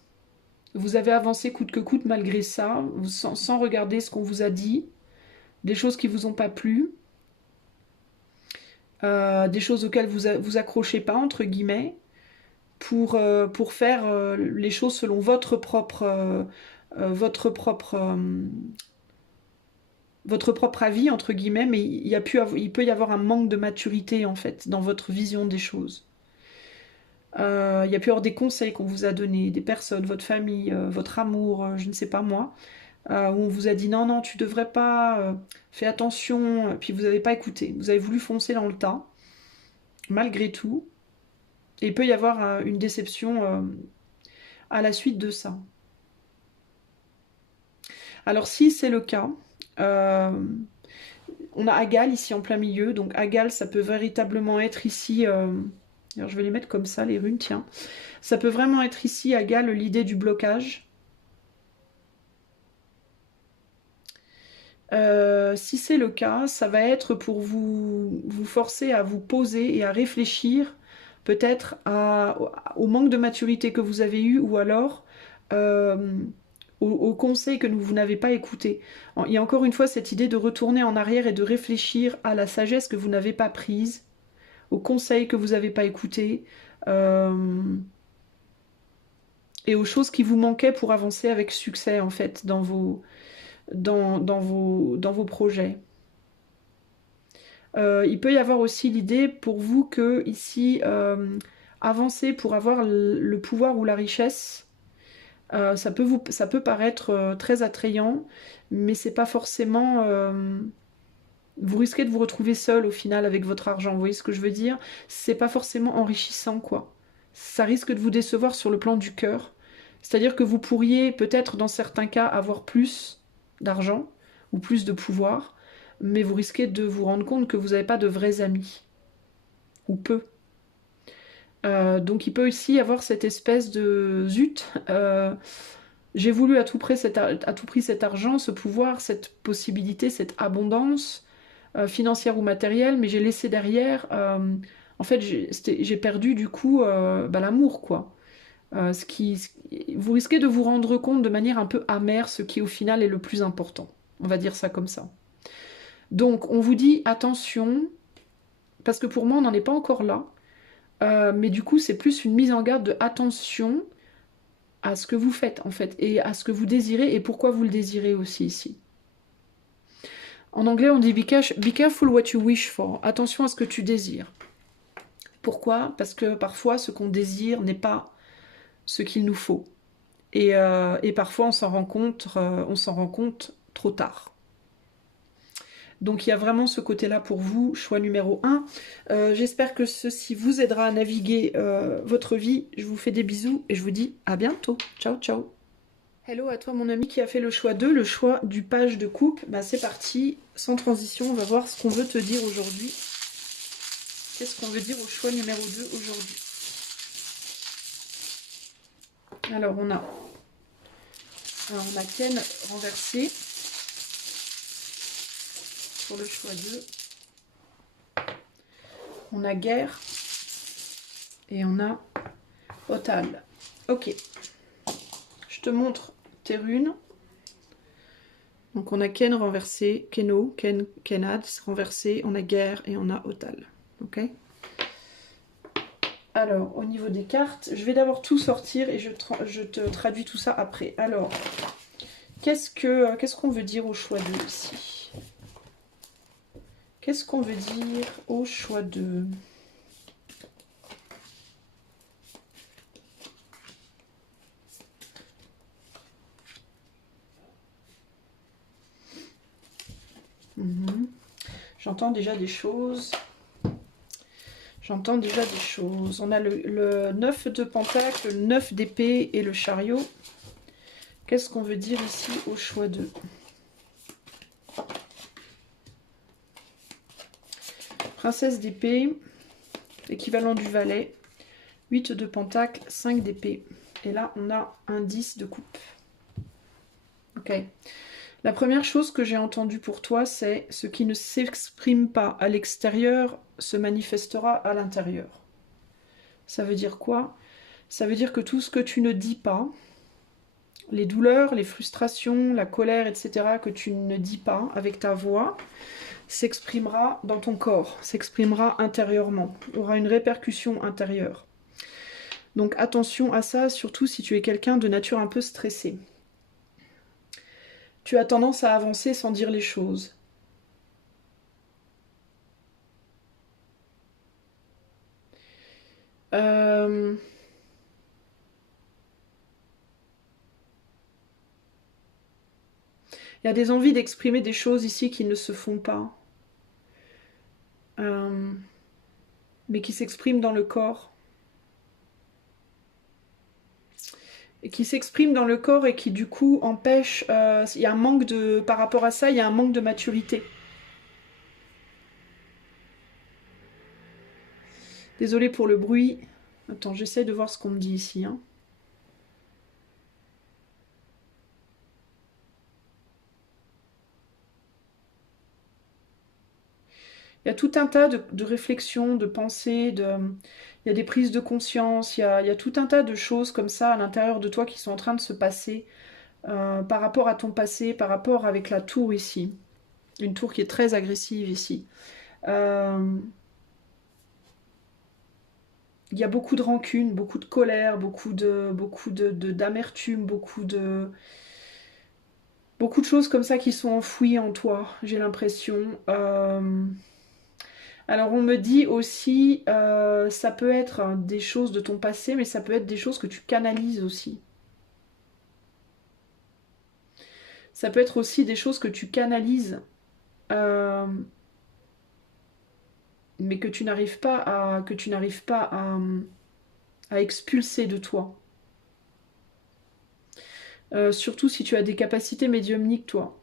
vous avez avancé coûte que coûte malgré ça, sans regarder ce qu'on vous a dit, des choses qui vous ont pas plu, des choses auxquelles vous accrochez pas, entre guillemets, pour faire les choses selon votre propre avis, entre guillemets, mais il peut y avoir un manque de maturité, en fait, dans votre vision des choses. Il y a pu y avoir des conseils qu'on vous a donnés, des personnes, votre famille, votre amour, je ne sais pas moi, où on vous a dit non, non, tu devrais pas, fais attention, puis vous n'avez pas écouté. Vous avez voulu foncer dans le tas, malgré tout. Et il peut y avoir une déception à la suite de ça. Alors si c'est le cas, on a Agal ici en plein milieu. Donc Agal, ça peut véritablement être ici... alors je vais les mettre comme ça, les runes, tiens. Ça peut vraiment être ici, Agal, l'idée du blocage. Si c'est le cas, ça va être pour vous forcer à vous poser et à réfléchir peut-être au manque de maturité que vous avez eu ou alors aux conseils que vous n'avez pas écoutés. Il y a encore une fois cette idée de retourner en arrière et de réfléchir à la sagesse que vous n'avez pas prise, aux conseils que vous n'avez pas écoutés et aux choses qui vous manquaient pour avancer avec succès en fait dans vos projets. Il peut y avoir aussi l'idée pour vous que ici, avancer pour avoir le pouvoir ou la richesse, ça peut paraître très attrayant, mais c'est pas forcément... vous risquez de vous retrouver seul au final avec votre argent, vous voyez ce que je veux dire? C'est pas forcément enrichissant, quoi. Ça risque de vous décevoir sur le plan du cœur. C'est-à-dire que vous pourriez peut-être dans certains cas avoir plus d'argent ou plus de pouvoir, mais vous risquez de vous rendre compte que vous n'avez pas de vrais amis. Ou peu. Donc il peut aussi y avoir cette espèce de zut, j'ai voulu à tout prix cet argent, ce pouvoir, cette possibilité, cette abondance financière ou matérielle, mais j'ai laissé derrière, en fait j'ai perdu du coup l'amour, quoi. Vous risquez de vous rendre compte de manière un peu amère ce qui au final est le plus important. On va dire ça comme ça. Donc on vous dit attention, parce que pour moi on n'en est pas encore là, mais du coup c'est plus une mise en garde de attention à ce que vous faites en fait, et à ce que vous désirez et pourquoi vous le désirez aussi ici. En anglais on dit be careful what you wish for, attention à ce que tu désires. Pourquoi? Parce que parfois ce qu'on désire n'est pas ce qu'il nous faut. Et parfois on s'en rend compte trop tard. Donc il y a vraiment ce côté-là pour vous, choix numéro 1. J'espère que ceci vous aidera à naviguer votre vie. Je vous fais des bisous et je vous dis à bientôt. Ciao, ciao. Hello à toi mon ami qui a fait le choix 2, le choix du page de coupe. Bah, c'est parti, sans transition, on va voir ce qu'on veut te dire aujourd'hui. Qu'est-ce qu'on veut dire au choix numéro 2 aujourd'hui? Alors on a Ken renversé pour le choix 2. On a guerre et on a Otal. Ok, je te montre tes runes. Donc on a Ken renversé, Keno, Kenad renversé, on a guerre et on a Otal. Ok. Alors au niveau des cartes, je vais d'abord tout sortir et je te traduis tout ça après. Alors, qu'est-ce qu'on veut dire au choix 2 ici? Qu'est-ce qu'on veut dire au choix 2? J'entends déjà des choses. J'entends déjà des choses. On a le 9 de pentacle, le 9 d'épée et le chariot. Qu'est-ce qu'on veut dire ici au choix 2? Princesse d'épée, équivalent du valet. 8 de pentacle, 5 d'épée. Et là, on a un 10 de coupe. Ok. La première chose que j'ai entendue pour toi, c'est ce qui ne s'exprime pas à l'extérieur se manifestera à l'intérieur. Ça veut dire quoi? Ça veut dire que tout ce que tu ne dis pas, les douleurs, les frustrations, la colère, etc., que tu ne dis pas avec ta voix, s'exprimera dans ton corps, s'exprimera intérieurement, aura une répercussion intérieure. Donc attention à ça, surtout si tu es quelqu'un de nature un peu stressée. Tu as tendance à avancer sans dire les choses. Il y a des envies d'exprimer des choses ici qui ne se font pas. Mais qui s'expriment dans le corps. Et qui s'expriment dans le corps et qui du coup empêchent... il y a un manque de... Par rapport à ça, il y a un manque de maturité. Désolée pour le bruit. Attends, j'essaie de voir ce qu'on me dit ici. Hein. Il y a tout un tas de réflexions, de pensées, il y a des prises de conscience, il y a tout un tas de choses comme ça à l'intérieur de toi qui sont en train de se passer par rapport à ton passé, par rapport avec la tour ici. Une tour qui est très agressive ici. Il y a beaucoup de rancune, beaucoup de colère, beaucoup d'amertume, beaucoup de choses comme ça qui sont enfouies en toi, j'ai l'impression. Alors on me dit aussi, ça peut être des choses de ton passé, mais ça peut être des choses que tu canalises aussi. Ça peut être aussi des choses que tu canalises, mais que tu n'arrives pas à expulser de toi. Surtout si tu as des capacités médiumniques, toi.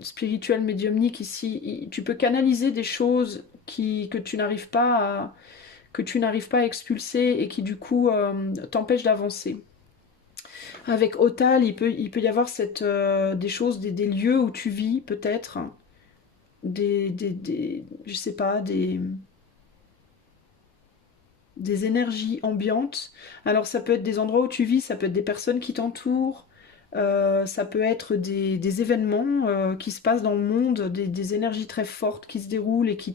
Spirituelles, médiumniques, ici, tu peux canaliser des choses que tu n'arrives pas à expulser et qui du coup t'empêchent d'avancer. Avec Otal, il peut y avoir des choses, des lieux où tu vis peut-être, je sais pas, des énergies ambiantes. Alors ça peut être des endroits où tu vis, ça peut être des personnes qui t'entourent, ça peut être des événements qui se passent dans le monde, des énergies très fortes qui se déroulent et qui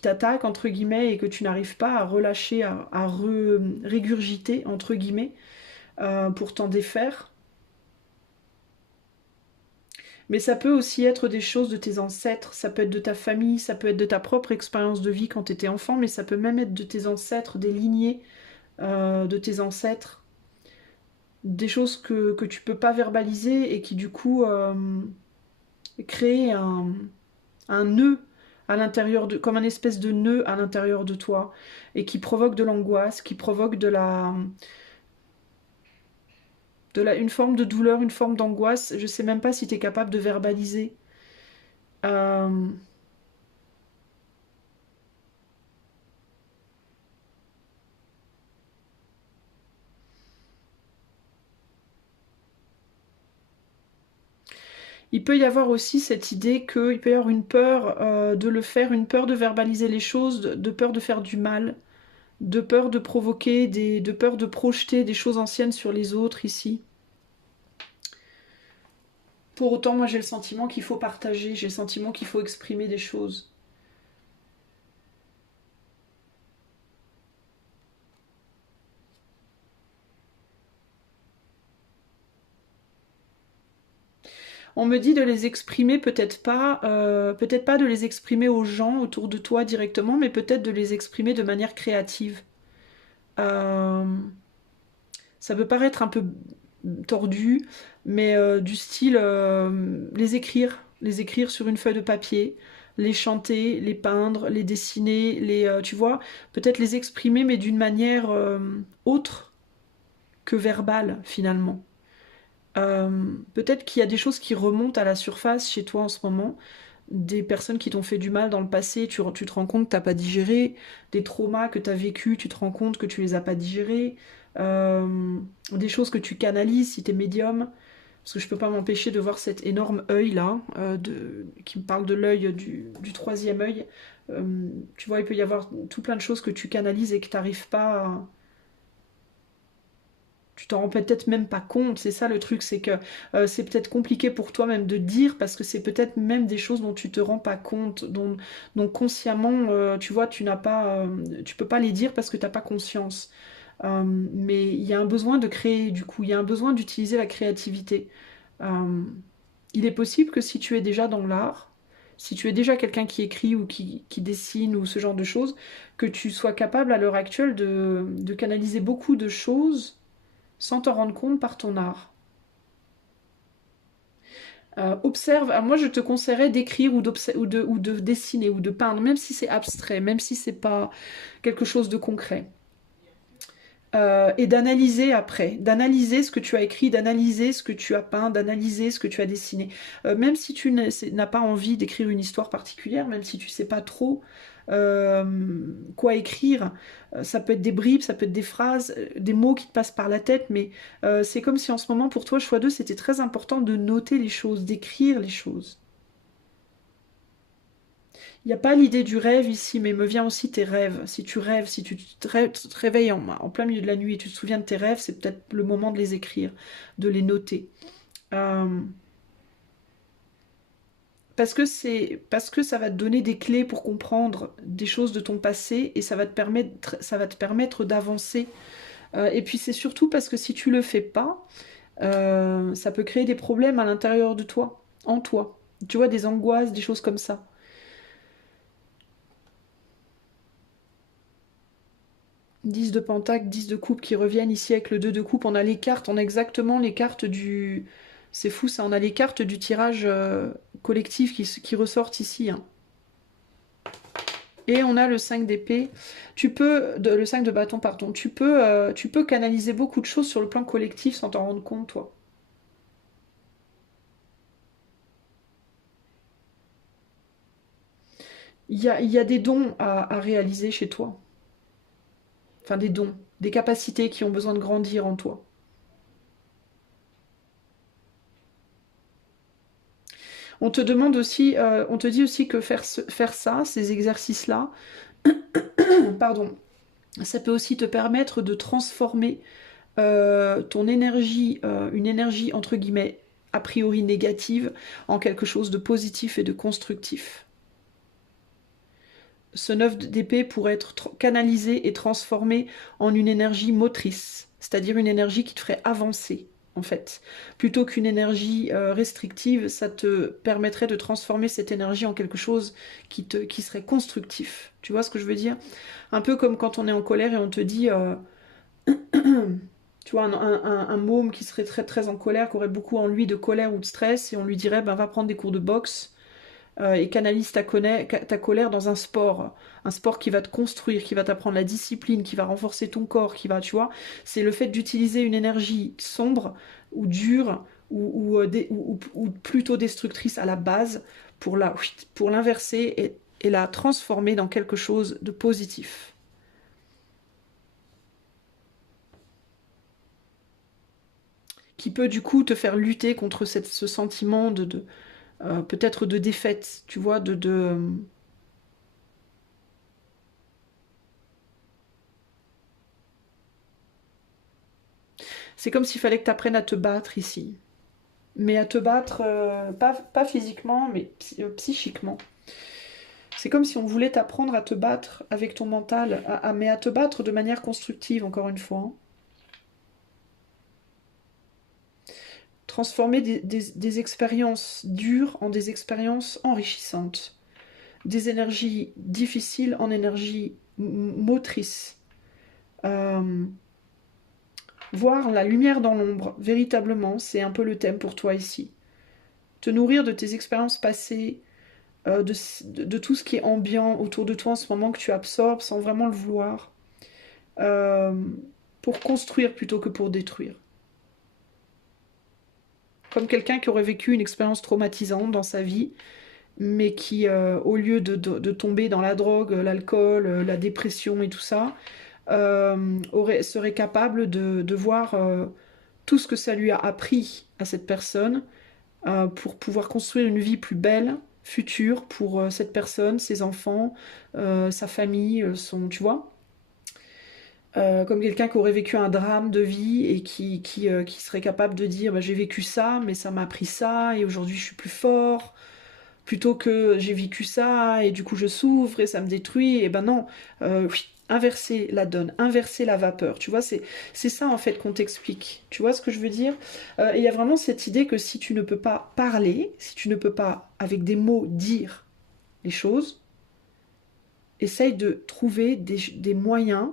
t'attaquent, entre guillemets, et que tu n'arrives pas à relâcher, à régurgiter, entre guillemets, pour t'en défaire. Mais ça peut aussi être des choses de tes ancêtres, ça peut être de ta famille, ça peut être de ta propre expérience de vie quand tu étais enfant, mais ça peut même être de tes ancêtres, des lignées de tes ancêtres. des choses que tu peux pas verbaliser et qui du coup créent un nœud à l'intérieur de, comme un espèce de nœud à l'intérieur de toi et qui provoque de l'angoisse, qui provoque une forme de douleur, une forme d'angoisse. Je sais même pas si tu es capable de verbaliser. Euh, il peut y avoir aussi cette idée qu'il peut y avoir une peur de le faire, une peur de verbaliser les choses, de peur de faire du mal, de peur de provoquer, de peur de projeter des choses anciennes sur les autres ici. Pour autant, moi j'ai le sentiment qu'il faut partager, j'ai le sentiment qu'il faut exprimer des choses. On me dit de les exprimer, peut-être pas de les exprimer aux gens autour de toi directement, mais peut-être de les exprimer de manière créative. Euh, Ça peut paraître un peu tordu, mais du style les écrire sur une feuille de papier, les chanter, les peindre, les dessiner, tu vois, peut-être les exprimer, mais d'une manière autre que verbale finalement. Peut-être qu'il y a des choses qui remontent à la surface chez toi en ce moment, des personnes qui t'ont fait du mal dans le passé, tu te rends compte que tu n'as pas digéré, des traumas que tu as vécus, tu te rends compte que tu les as pas digérés, des choses que tu canalises si tu es médium, parce que je peux pas m'empêcher de voir cet énorme œil là, qui me parle de l'œil du troisième œil. Tu vois, il peut y avoir tout plein de choses que tu canalises et que tu n'arrives pas tu t'en rends peut-être même pas compte, c'est ça le truc, c'est que c'est peut-être compliqué pour toi même de dire parce que c'est peut-être même des choses dont tu te rends pas compte, dont consciemment, tu vois, tu peux pas les dire parce que t'as pas conscience. Mais il y a un besoin de créer, du coup, il y a un besoin d'utiliser la créativité. Euh, il est possible que si tu es déjà dans l'art, si tu es déjà quelqu'un qui écrit ou qui dessine ou ce genre de choses, que tu sois capable à l'heure actuelle de canaliser beaucoup de choses sans t'en rendre compte par ton art. Observe, alors moi je te conseillerais d'écrire ou de dessiner ou de peindre, même si c'est abstrait, même si c'est pas quelque chose de concret. Et d'analyser après, d'analyser ce que tu as écrit, d'analyser ce que tu as peint, d'analyser ce que tu as dessiné. Même si tu n'as pas envie d'écrire une histoire particulière, même si tu sais pas trop quoi écrire, ça peut être des bribes, ça peut être des phrases, des mots qui te passent par la tête, mais c'est comme si en ce moment pour toi, choix 2, c'était très important de noter les choses, d'écrire les choses. Il n'y a pas l'idée du rêve ici, mais me vient aussi tes rêves. Si tu rêves, si tu te réveilles en plein milieu de la nuit et tu te souviens de tes rêves, c'est peut-être le moment de les écrire, de les noter. Euh, parce que ça va te donner des clés pour comprendre des choses de ton passé et ça va te permettre d'avancer. Et puis c'est surtout parce que si tu le fais pas, ça peut créer des problèmes à l'intérieur de toi, en toi. Tu vois, des angoisses, des choses comme ça. 10 de pentacle, 10 de coupe qui reviennent ici avec le 2 de coupe. On a les cartes, on a exactement les cartes du... C'est fou ça, on a les cartes du tirage collectif qui ressortent ici, hein. Et on a le 5 d'épée. Le 5 de bâton, pardon. Tu peux canaliser beaucoup de choses sur le plan collectif sans t'en rendre compte, toi. Il y a des dons à réaliser chez toi. Enfin, des dons, des capacités qui ont besoin de grandir en toi. On te demande aussi, on te dit aussi que faire ça, ces exercices-là, pardon, ça peut aussi te permettre de transformer ton énergie, une énergie entre guillemets a priori négative, en quelque chose de positif et de constructif. Ce 9 d'épée pourrait être canalisé et transformé en une énergie motrice, c'est-à-dire une énergie qui te ferait avancer, en fait. Plutôt qu'une énergie restrictive, ça te permettrait de transformer cette énergie en quelque chose qui serait constructif. Tu vois ce que je veux dire? Un peu comme quand on est en colère et on te dit... tu Tu vois, un môme qui serait très très en colère, qui aurait beaucoup en lui de colère ou de stress, et on lui dirait, ben, va prendre des cours de boxe, et canalise ta colère dans un sport qui va te construire, qui va t'apprendre la discipline, qui va renforcer ton corps, qui va, tu vois, c'est le fait d'utiliser une énergie sombre ou dure ou plutôt destructrice à la base pour l'inverser et la transformer dans quelque chose de positif. Qui peut du coup te faire lutter contre ce sentiment peut-être de défaite, tu vois, C'est comme s'il fallait que tu apprennes à te battre ici. Mais à te battre, pas physiquement, mais psychiquement. C'est comme si on voulait t'apprendre à te battre avec ton mental, mais à te battre de manière constructive, encore une fois. Hein. Transformer des expériences dures en des expériences enrichissantes. Des énergies difficiles en énergies motrices. Euh, Voir la lumière dans l'ombre, véritablement, c'est un peu le thème pour toi ici. Te nourrir de tes expériences passées, de tout ce qui est ambiant autour de toi en ce moment que tu absorbes sans vraiment le vouloir, euh, pour construire plutôt que pour détruire. Comme quelqu'un qui aurait vécu une expérience traumatisante dans sa vie, mais qui, au lieu de tomber dans la drogue, l'alcool, la dépression et tout ça, serait capable de voir tout ce que ça lui a appris à cette personne pour pouvoir construire une vie plus belle, future, pour cette personne, ses enfants, sa famille, tu vois. Comme quelqu'un qui aurait vécu un drame de vie et qui serait capable de dire bah, j'ai vécu ça, mais ça m'a appris ça, et aujourd'hui je suis plus fort, plutôt que j'ai vécu ça, et du coup je souffre et ça me détruit, et ben non, oui, inverser la donne, inverser la vapeur, tu vois, c'est ça en fait qu'on t'explique, tu vois ce que je veux dire. Et il y a vraiment cette idée que si tu ne peux pas parler, si tu ne peux pas avec des mots dire les choses, essaye de trouver des moyens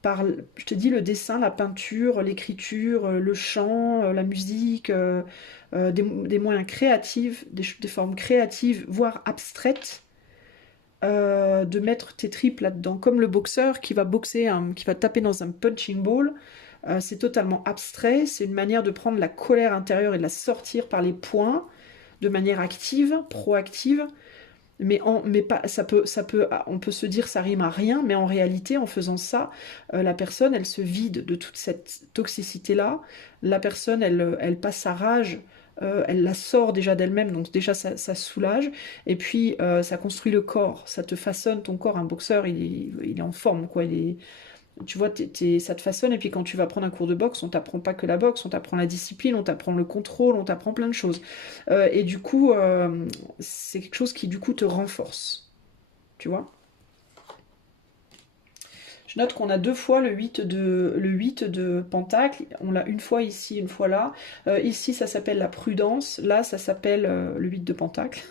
par, je te dis, le dessin, la peinture, l'écriture, le chant, la musique, des moyens créatifs, des formes créatives, voire abstraites, de mettre tes tripes là-dedans. Comme le boxeur qui va boxer, qui va taper dans un punching ball, c'est totalement abstrait, c'est une manière de prendre la colère intérieure et de la sortir par les poings, de manière active, proactive, mais pas, on peut se dire ça rime à rien, mais en réalité, en faisant ça, la personne, elle se vide de toute cette toxicité-là. La personne, elle passe sa rage, elle la sort déjà d'elle-même, donc déjà ça soulage. Et puis, ça construit le corps, ça te façonne ton corps. Un boxeur, il est en forme, quoi. Tu vois, ça te façonne, et puis quand tu vas prendre un cours de boxe, on t'apprend pas que la boxe, on t'apprend la discipline, on t'apprend le contrôle, on t'apprend plein de choses. Et du coup, c'est quelque chose qui du coup te renforce, tu vois. Je note qu'on a deux fois le 8 de Pentacle. On l'a une fois ici, une fois là. Ici, ça s'appelle la prudence. Là, ça s'appelle le 8 de Pentacle.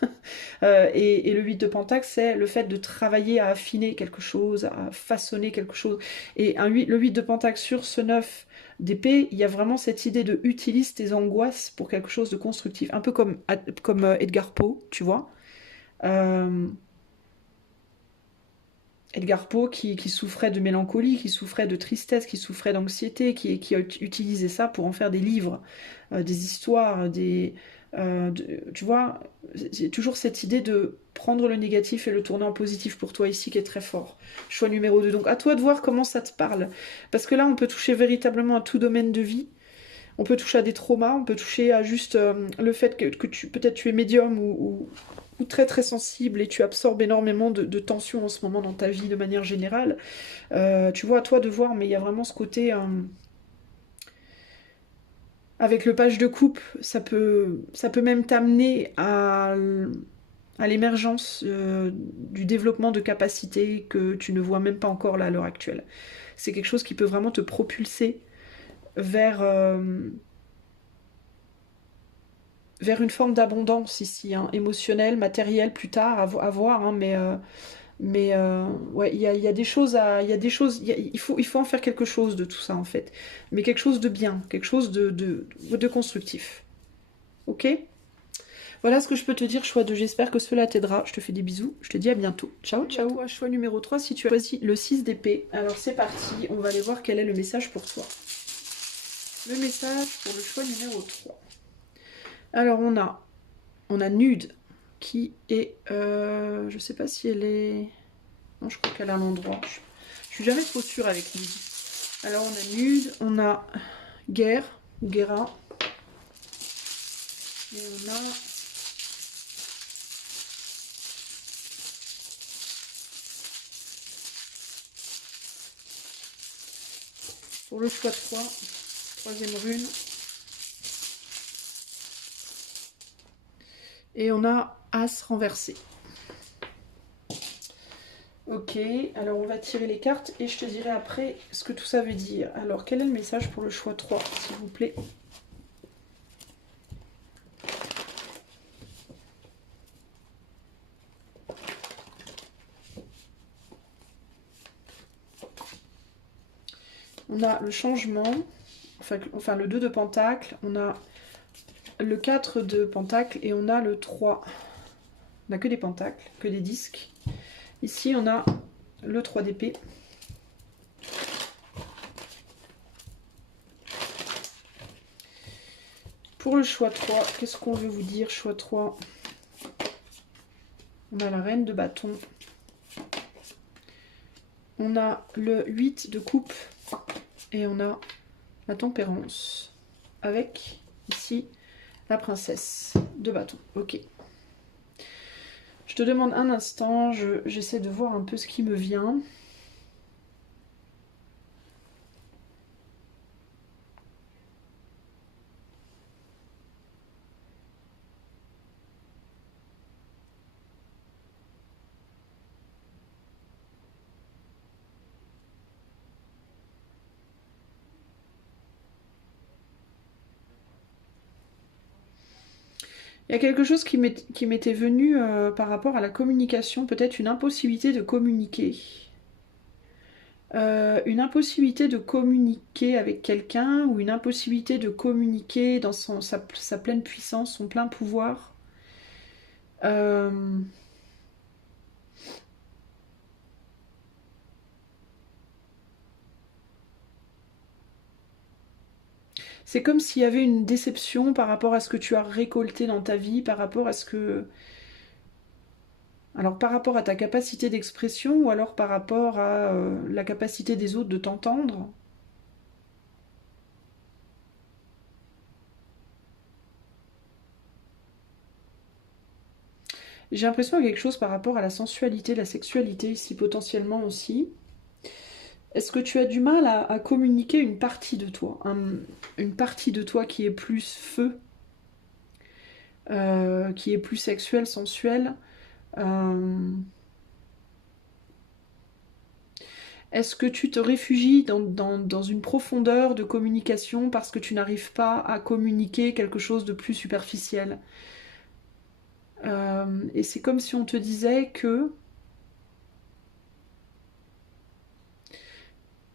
Et le 8 de Pentacle, c'est le fait de travailler à affiner quelque chose, à façonner quelque chose. Et le 8 de Pentacle sur ce 9 d'épée, il y a vraiment cette idée de utilise tes angoisses pour quelque chose de constructif. Un peu comme Edgar Poe, tu vois. Euh, Edgar Poe qui souffrait de mélancolie, qui souffrait de tristesse, qui souffrait d'anxiété, qui a utilisé ça pour en faire des livres, des histoires, tu vois, c'est toujours cette idée de prendre le négatif et le tourner en positif pour toi ici qui est très fort. Choix numéro 2. Donc à toi de voir comment ça te parle. Parce que là, on peut toucher véritablement à tout domaine de vie. On peut toucher à des traumas, on peut toucher à juste le fait que peut-être tu es médium ou très très sensible et tu absorbes énormément de tensions en ce moment dans ta vie de manière générale. Tu vois, à toi de voir, mais il y a vraiment ce côté... avec le page de coupe, ça peut même t'amener à l'émergence du développement de capacités que tu ne vois même pas encore là à l'heure actuelle. C'est quelque chose qui peut vraiment te propulser vers... vers une forme d'abondance ici, hein, émotionnelle, matérielle, plus tard, à voir, hein, mais Mais ouais, il y a des choses à. Il y a des choses. Il faut en faire quelque chose de tout ça en fait. Mais quelque chose de bien, quelque chose de constructif. Ok? Voilà ce que je peux te dire, choix 2. J'espère que cela t'aidera. Je te fais des bisous. Je te dis à bientôt. Ciao, ciao. Toi, choix numéro 3, si tu as choisi le 6 d'épée. Alors c'est parti. On va aller voir quel est le message pour toi. Le message pour le choix numéro 3. Alors on a Nude qui est... je sais pas si elle est... Non, je crois qu'elle a l'endroit. Je suis jamais trop sûre avec Nude. Alors on a Nude, on a Guerre, ou Guerra. Et on a... Pour le choix 3, troisième rune. Et on a As renversé. Ok, alors on va tirer les cartes et je te dirai après ce que tout ça veut dire. Alors, quel est le message pour le choix 3, s'il vous plaît? On a le changement, enfin le 2 de pentacle, on a le 4 de pentacle et on a le 3. On n'a que des pentacles, que des disques. Ici, on a le 3 d'épée. Pour le choix 3, qu'est-ce qu'on veut vous dire, choix 3? On a la reine de bâton. On a le 8 de coupe. Et on a la tempérance. Avec, ici, la princesse de bâton. Ok. Je te demande un instant, j'essaie de voir un peu ce qui me vient. Il y a quelque chose qui m'était venu par rapport à la communication, peut-être une impossibilité de communiquer. Une impossibilité de communiquer avec quelqu'un ou une impossibilité de communiquer dans sa pleine puissance, son plein pouvoir. C'est comme s'il y avait une déception par rapport à ce que tu as récolté dans ta vie, par rapport à ce que... Alors par rapport à ta capacité d'expression ou alors par rapport à la capacité des autres de t'entendre. J'ai l'impression qu'il y a quelque chose par rapport à la sensualité, la sexualité ici potentiellement aussi. Est-ce que tu as du mal à communiquer une partie de toi, une partie de toi qui est plus feu, qui est plus sexuelle, sensuelle Est-ce que tu te réfugies dans une profondeur de communication parce que tu n'arrives pas à communiquer quelque chose de plus superficiel et c'est comme si on te disait que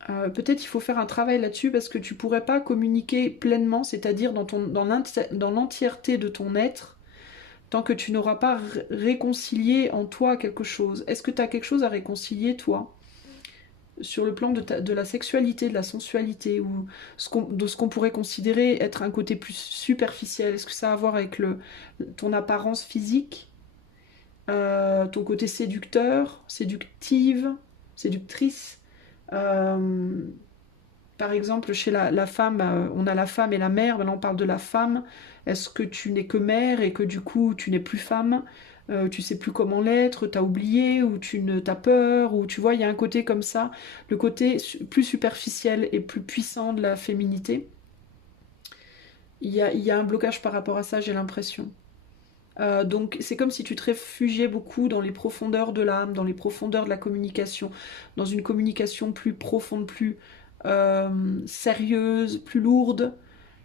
peut-être il faut faire un travail là-dessus parce que tu pourrais pas communiquer pleinement, c'est-à-dire dans l'entièreté de ton être, tant que tu n'auras pas réconcilié en toi quelque chose. Est-ce que tu as quelque chose à réconcilier, toi, sur le plan de la sexualité, de la sensualité, ou de ce qu'on pourrait considérer être un côté plus superficiel? Est-ce que ça a à voir avec ton apparence physique, ton côté séducteur, séductive, séductrice par exemple, chez la femme, on a la femme et la mère, maintenant on parle de la femme. Est-ce que tu n'es que mère et que du coup tu n'es plus femme? Tu sais plus comment l'être, t'as oublié, ou tu ne t'as peur, ou tu vois, il y a un côté comme ça, le côté plus superficiel et plus puissant de la féminité. Il y a un blocage par rapport à ça, j'ai l'impression. Donc c'est comme si tu te réfugiais beaucoup dans les profondeurs de l'âme, dans les profondeurs de la communication, dans une communication plus profonde, plus sérieuse, plus lourde,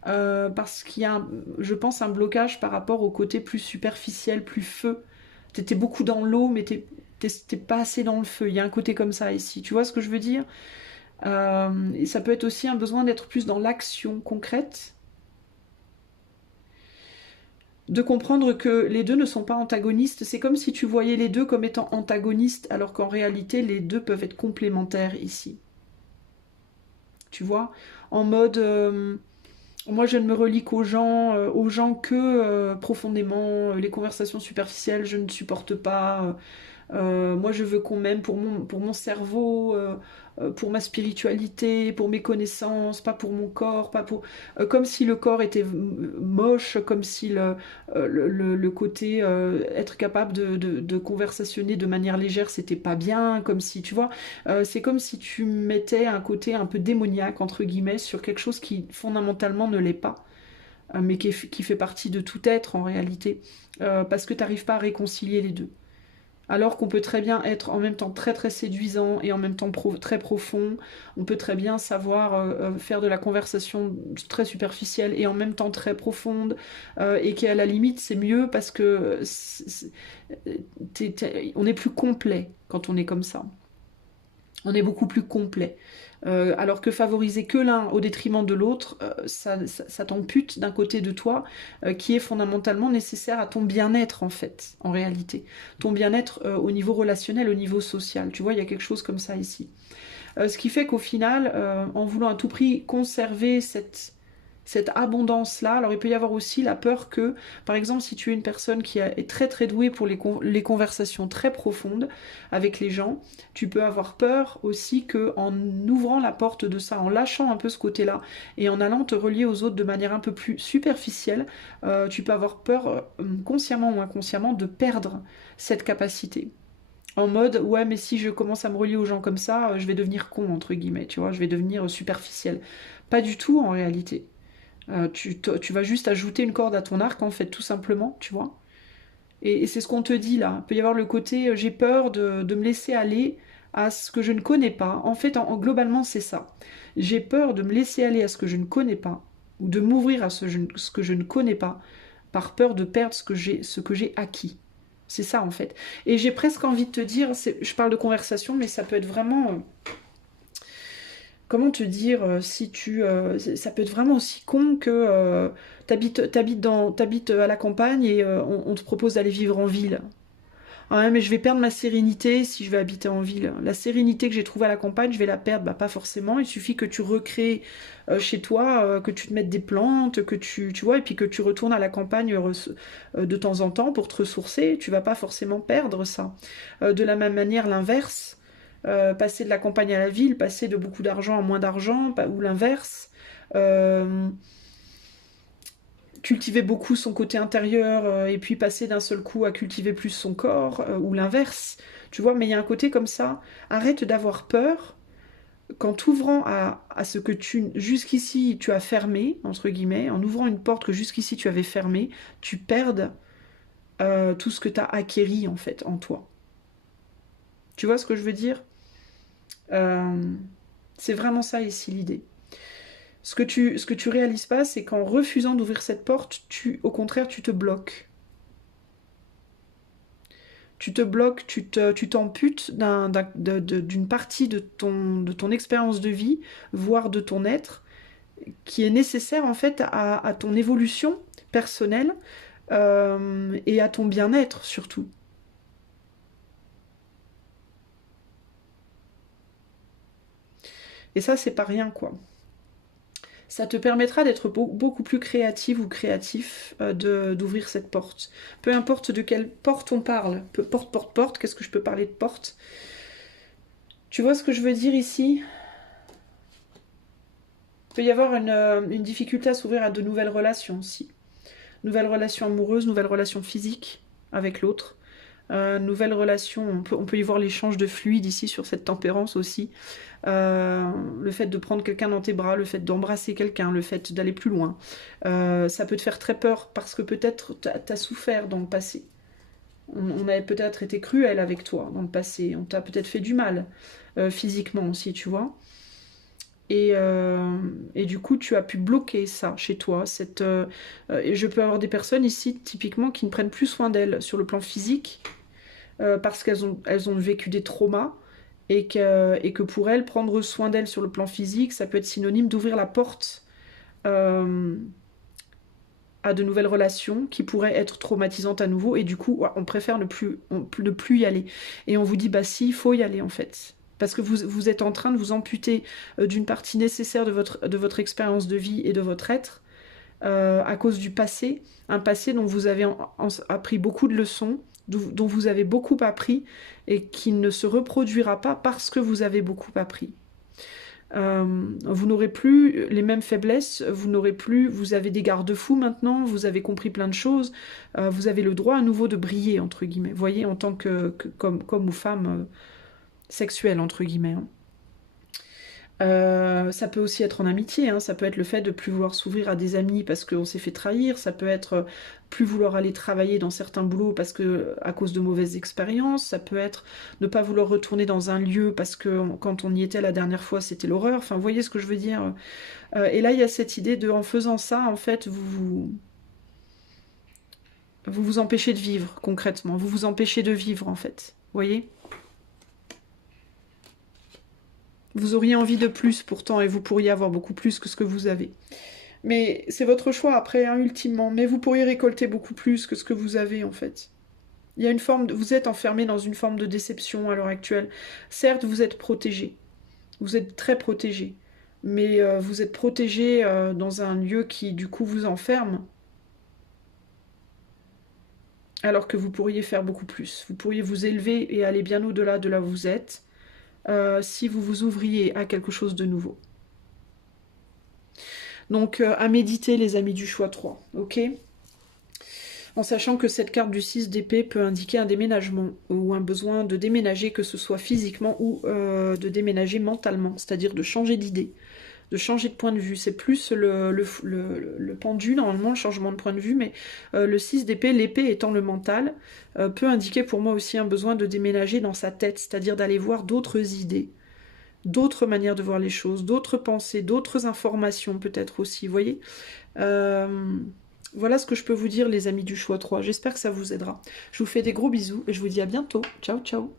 parce qu'il y a, je pense, un blocage par rapport au côté plus superficiel, plus feu. T'étais beaucoup dans l'eau, mais t'es pas assez dans le feu. Il y a un côté comme ça ici. Tu vois ce que je veux dire? Et ça peut être aussi un besoin d'être plus dans l'action concrète. De comprendre que les deux ne sont pas antagonistes. C'est comme si tu voyais les deux comme étant antagonistes, alors qu'en réalité, les deux peuvent être complémentaires ici. Tu vois? En mode... moi, je ne me relie aux gens que profondément. Les conversations superficielles, je ne supporte pas. Moi, je veux qu'on m'aime pour mon cerveau, pour ma spiritualité, pour mes connaissances, pas pour mon corps, pas pour... comme si le corps était moche, comme si le côté être capable de conversationner de manière légère, c'était pas bien, comme si, tu vois, c'est comme si tu mettais un côté un peu démoniaque, entre guillemets, sur quelque chose qui fondamentalement ne l'est pas, mais qui fait partie de tout être en réalité, parce que tu n'arrives pas à réconcilier les deux. Alors qu'on peut très bien être en même temps très très séduisant et en même temps très profond. On peut très bien savoir faire de la conversation très superficielle et en même temps très profonde. Et qu'à la limite c'est mieux parce que on est plus complet quand on est comme ça. On est beaucoup plus complet. Alors que favoriser que l'un au détriment de l'autre, ça t'ampute d'un côté de toi qui est fondamentalement nécessaire à ton bien-être en fait, en réalité. Ton bien-être au niveau relationnel, au niveau social. Tu vois, il y a quelque chose comme ça ici. Ce qui fait qu'au final, en voulant à tout prix conserver cette abondance-là, alors il peut y avoir aussi la peur que, par exemple, si tu es une personne qui est très très douée pour les conversations très profondes avec les gens, tu peux avoir peur aussi que en ouvrant la porte de ça, en lâchant un peu ce côté-là et en allant te relier aux autres de manière un peu plus superficielle, tu peux avoir peur, consciemment ou inconsciemment, de perdre cette capacité. En mode, ouais, mais si je commence à me relier aux gens comme ça, je vais devenir con, entre guillemets, tu vois, je vais devenir superficiel. Pas du tout, en réalité. Tu vas juste ajouter une corde à ton arc, en fait, tout simplement, tu vois. Et c'est ce qu'on te dit, là. Il peut y avoir le côté, j'ai peur de me laisser aller à ce que je ne connais pas. En fait, globalement, c'est ça. J'ai peur de me laisser aller à ce que je ne connais pas, ou de m'ouvrir à ce que je ne connais pas, par peur de perdre ce que j'ai acquis. C'est ça en fait. Et j'ai presque envie de te dire, je parle de conversation, mais ça peut être vraiment... comment te dire, si tu... ça peut être vraiment aussi con que t'habites à la campagne et on te propose d'aller vivre en ville. Ah ouais, mais je vais perdre ma sérénité si je vais habiter en ville. La sérénité que j'ai trouvée à la campagne, je vais la perdre. Bah, pas forcément. Il suffit que tu recrées chez toi, que tu te mettes des plantes, que tu vois, et puis que tu retournes à la campagne de temps en temps pour te ressourcer. Tu vas pas forcément perdre ça. De la même manière, l'inverse. Passer de la campagne à la ville, passer de beaucoup d'argent à moins d'argent, ou l'inverse. Cultiver beaucoup son côté intérieur et puis passer d'un seul coup à cultiver plus son corps ou l'inverse, tu vois, mais il y a un côté comme ça, arrête d'avoir peur qu'en t'ouvrant à ce que jusqu'ici tu as fermé, entre guillemets, en ouvrant une porte que jusqu'ici tu avais fermée, tu perdes tout ce que tu as acquéri en fait en toi. Tu vois ce que je veux dire? C'est vraiment ça ici l'idée. Ce que tu réalises pas, c'est qu'en refusant d'ouvrir cette porte, au contraire, tu te bloques. Tu te bloques, tu t'amputes d'une partie de ton expérience de vie, voire de ton être, qui est nécessaire en fait à ton évolution personnelle et à ton bien-être surtout. Et ça, c'est pas rien, quoi. Ça te permettra d'être beaucoup plus créative ou créatif d'ouvrir cette porte. Peu importe de quelle porte on parle. Porte, qu'est-ce que je peux parler de porte? Tu vois ce que je veux dire ici? Il peut y avoir une difficulté à s'ouvrir à de nouvelles relations aussi. Nouvelles relations amoureuses, nouvelles relations physiques avec l'autre. Nouvelles relations, on peut y voir l'échange de fluides ici sur cette tempérance aussi. Le fait de prendre quelqu'un dans tes bras, le fait d'embrasser quelqu'un, le fait d'aller plus loin. Ça peut te faire très peur parce que peut-être t'as souffert dans le passé. On avait peut-être été cruel avec toi dans le passé. On t'a peut-être fait du mal physiquement aussi, tu vois. Et du coup, tu as pu bloquer ça chez toi. Et je peux avoir des personnes ici, typiquement, qui ne prennent plus soin d'elles sur le plan physique, parce elles ont vécu des traumas, et que pour elles, prendre soin d'elles sur le plan physique, ça peut être synonyme d'ouvrir la porte à de nouvelles relations qui pourraient être traumatisantes à nouveau, et du coup, ouais, on préfère ne plus y aller. Et on vous dit, bah si, il faut y aller en fait. Parce que vous êtes en train de vous amputer d'une partie nécessaire de votre expérience de vie et de votre être, à cause du passé, un passé dont vous avez appris beaucoup de leçons, dont vous avez beaucoup appris, et qui ne se reproduira pas parce que vous avez beaucoup appris. Vous n'aurez plus les mêmes faiblesses, vous avez des garde-fous maintenant, vous avez compris plein de choses, vous avez le droit à nouveau de briller, entre guillemets, voyez, en tant comme ou femme sexuelle, entre guillemets. Ça peut aussi être en amitié, hein. Ça peut être le fait de plus vouloir s'ouvrir à des amis parce qu'on s'est fait trahir, ça peut être plus vouloir aller travailler dans certains boulots parce que à cause de mauvaises expériences, ça peut être ne pas vouloir retourner dans un lieu parce que quand on y était la dernière fois c'était l'horreur, enfin vous voyez ce que je veux dire. Et là il y a cette idée de, en faisant ça, en fait vous empêchez de vivre concrètement, vous vous empêchez de vivre en fait, vous voyez. Vous auriez envie de plus pourtant, et vous pourriez avoir beaucoup plus que ce que vous avez. Mais c'est votre choix après, hein, ultimement. Mais vous pourriez récolter beaucoup plus que ce que vous avez, en fait. Il y a une forme vous êtes enfermé dans une forme de déception à l'heure actuelle. Certes, vous êtes protégé. Vous êtes très protégé. Mais vous êtes protégé dans un lieu qui, du coup, vous enferme. Alors que vous pourriez faire beaucoup plus. Vous pourriez vous élever et aller bien au-delà de là où vous êtes. Si vous vous ouvriez à quelque chose de nouveau. Donc à méditer les amis du choix 3, ok? En sachant que cette carte du 6 d'épée peut indiquer un déménagement ou un besoin de déménager, que ce soit physiquement ou de déménager mentalement, c'est-à-dire de changer d'idée, de changer de point de vue. C'est plus le pendu, normalement, le changement de point de vue, mais le 6 d'épée, l'épée étant le mental, peut indiquer pour moi aussi un besoin de déménager dans sa tête, c'est-à-dire d'aller voir d'autres idées, d'autres manières de voir les choses, d'autres pensées, d'autres informations peut-être aussi, vous voyez. Voilà ce que je peux vous dire les amis du choix 3, j'espère que ça vous aidera. Je vous fais des gros bisous et je vous dis à bientôt, ciao ciao.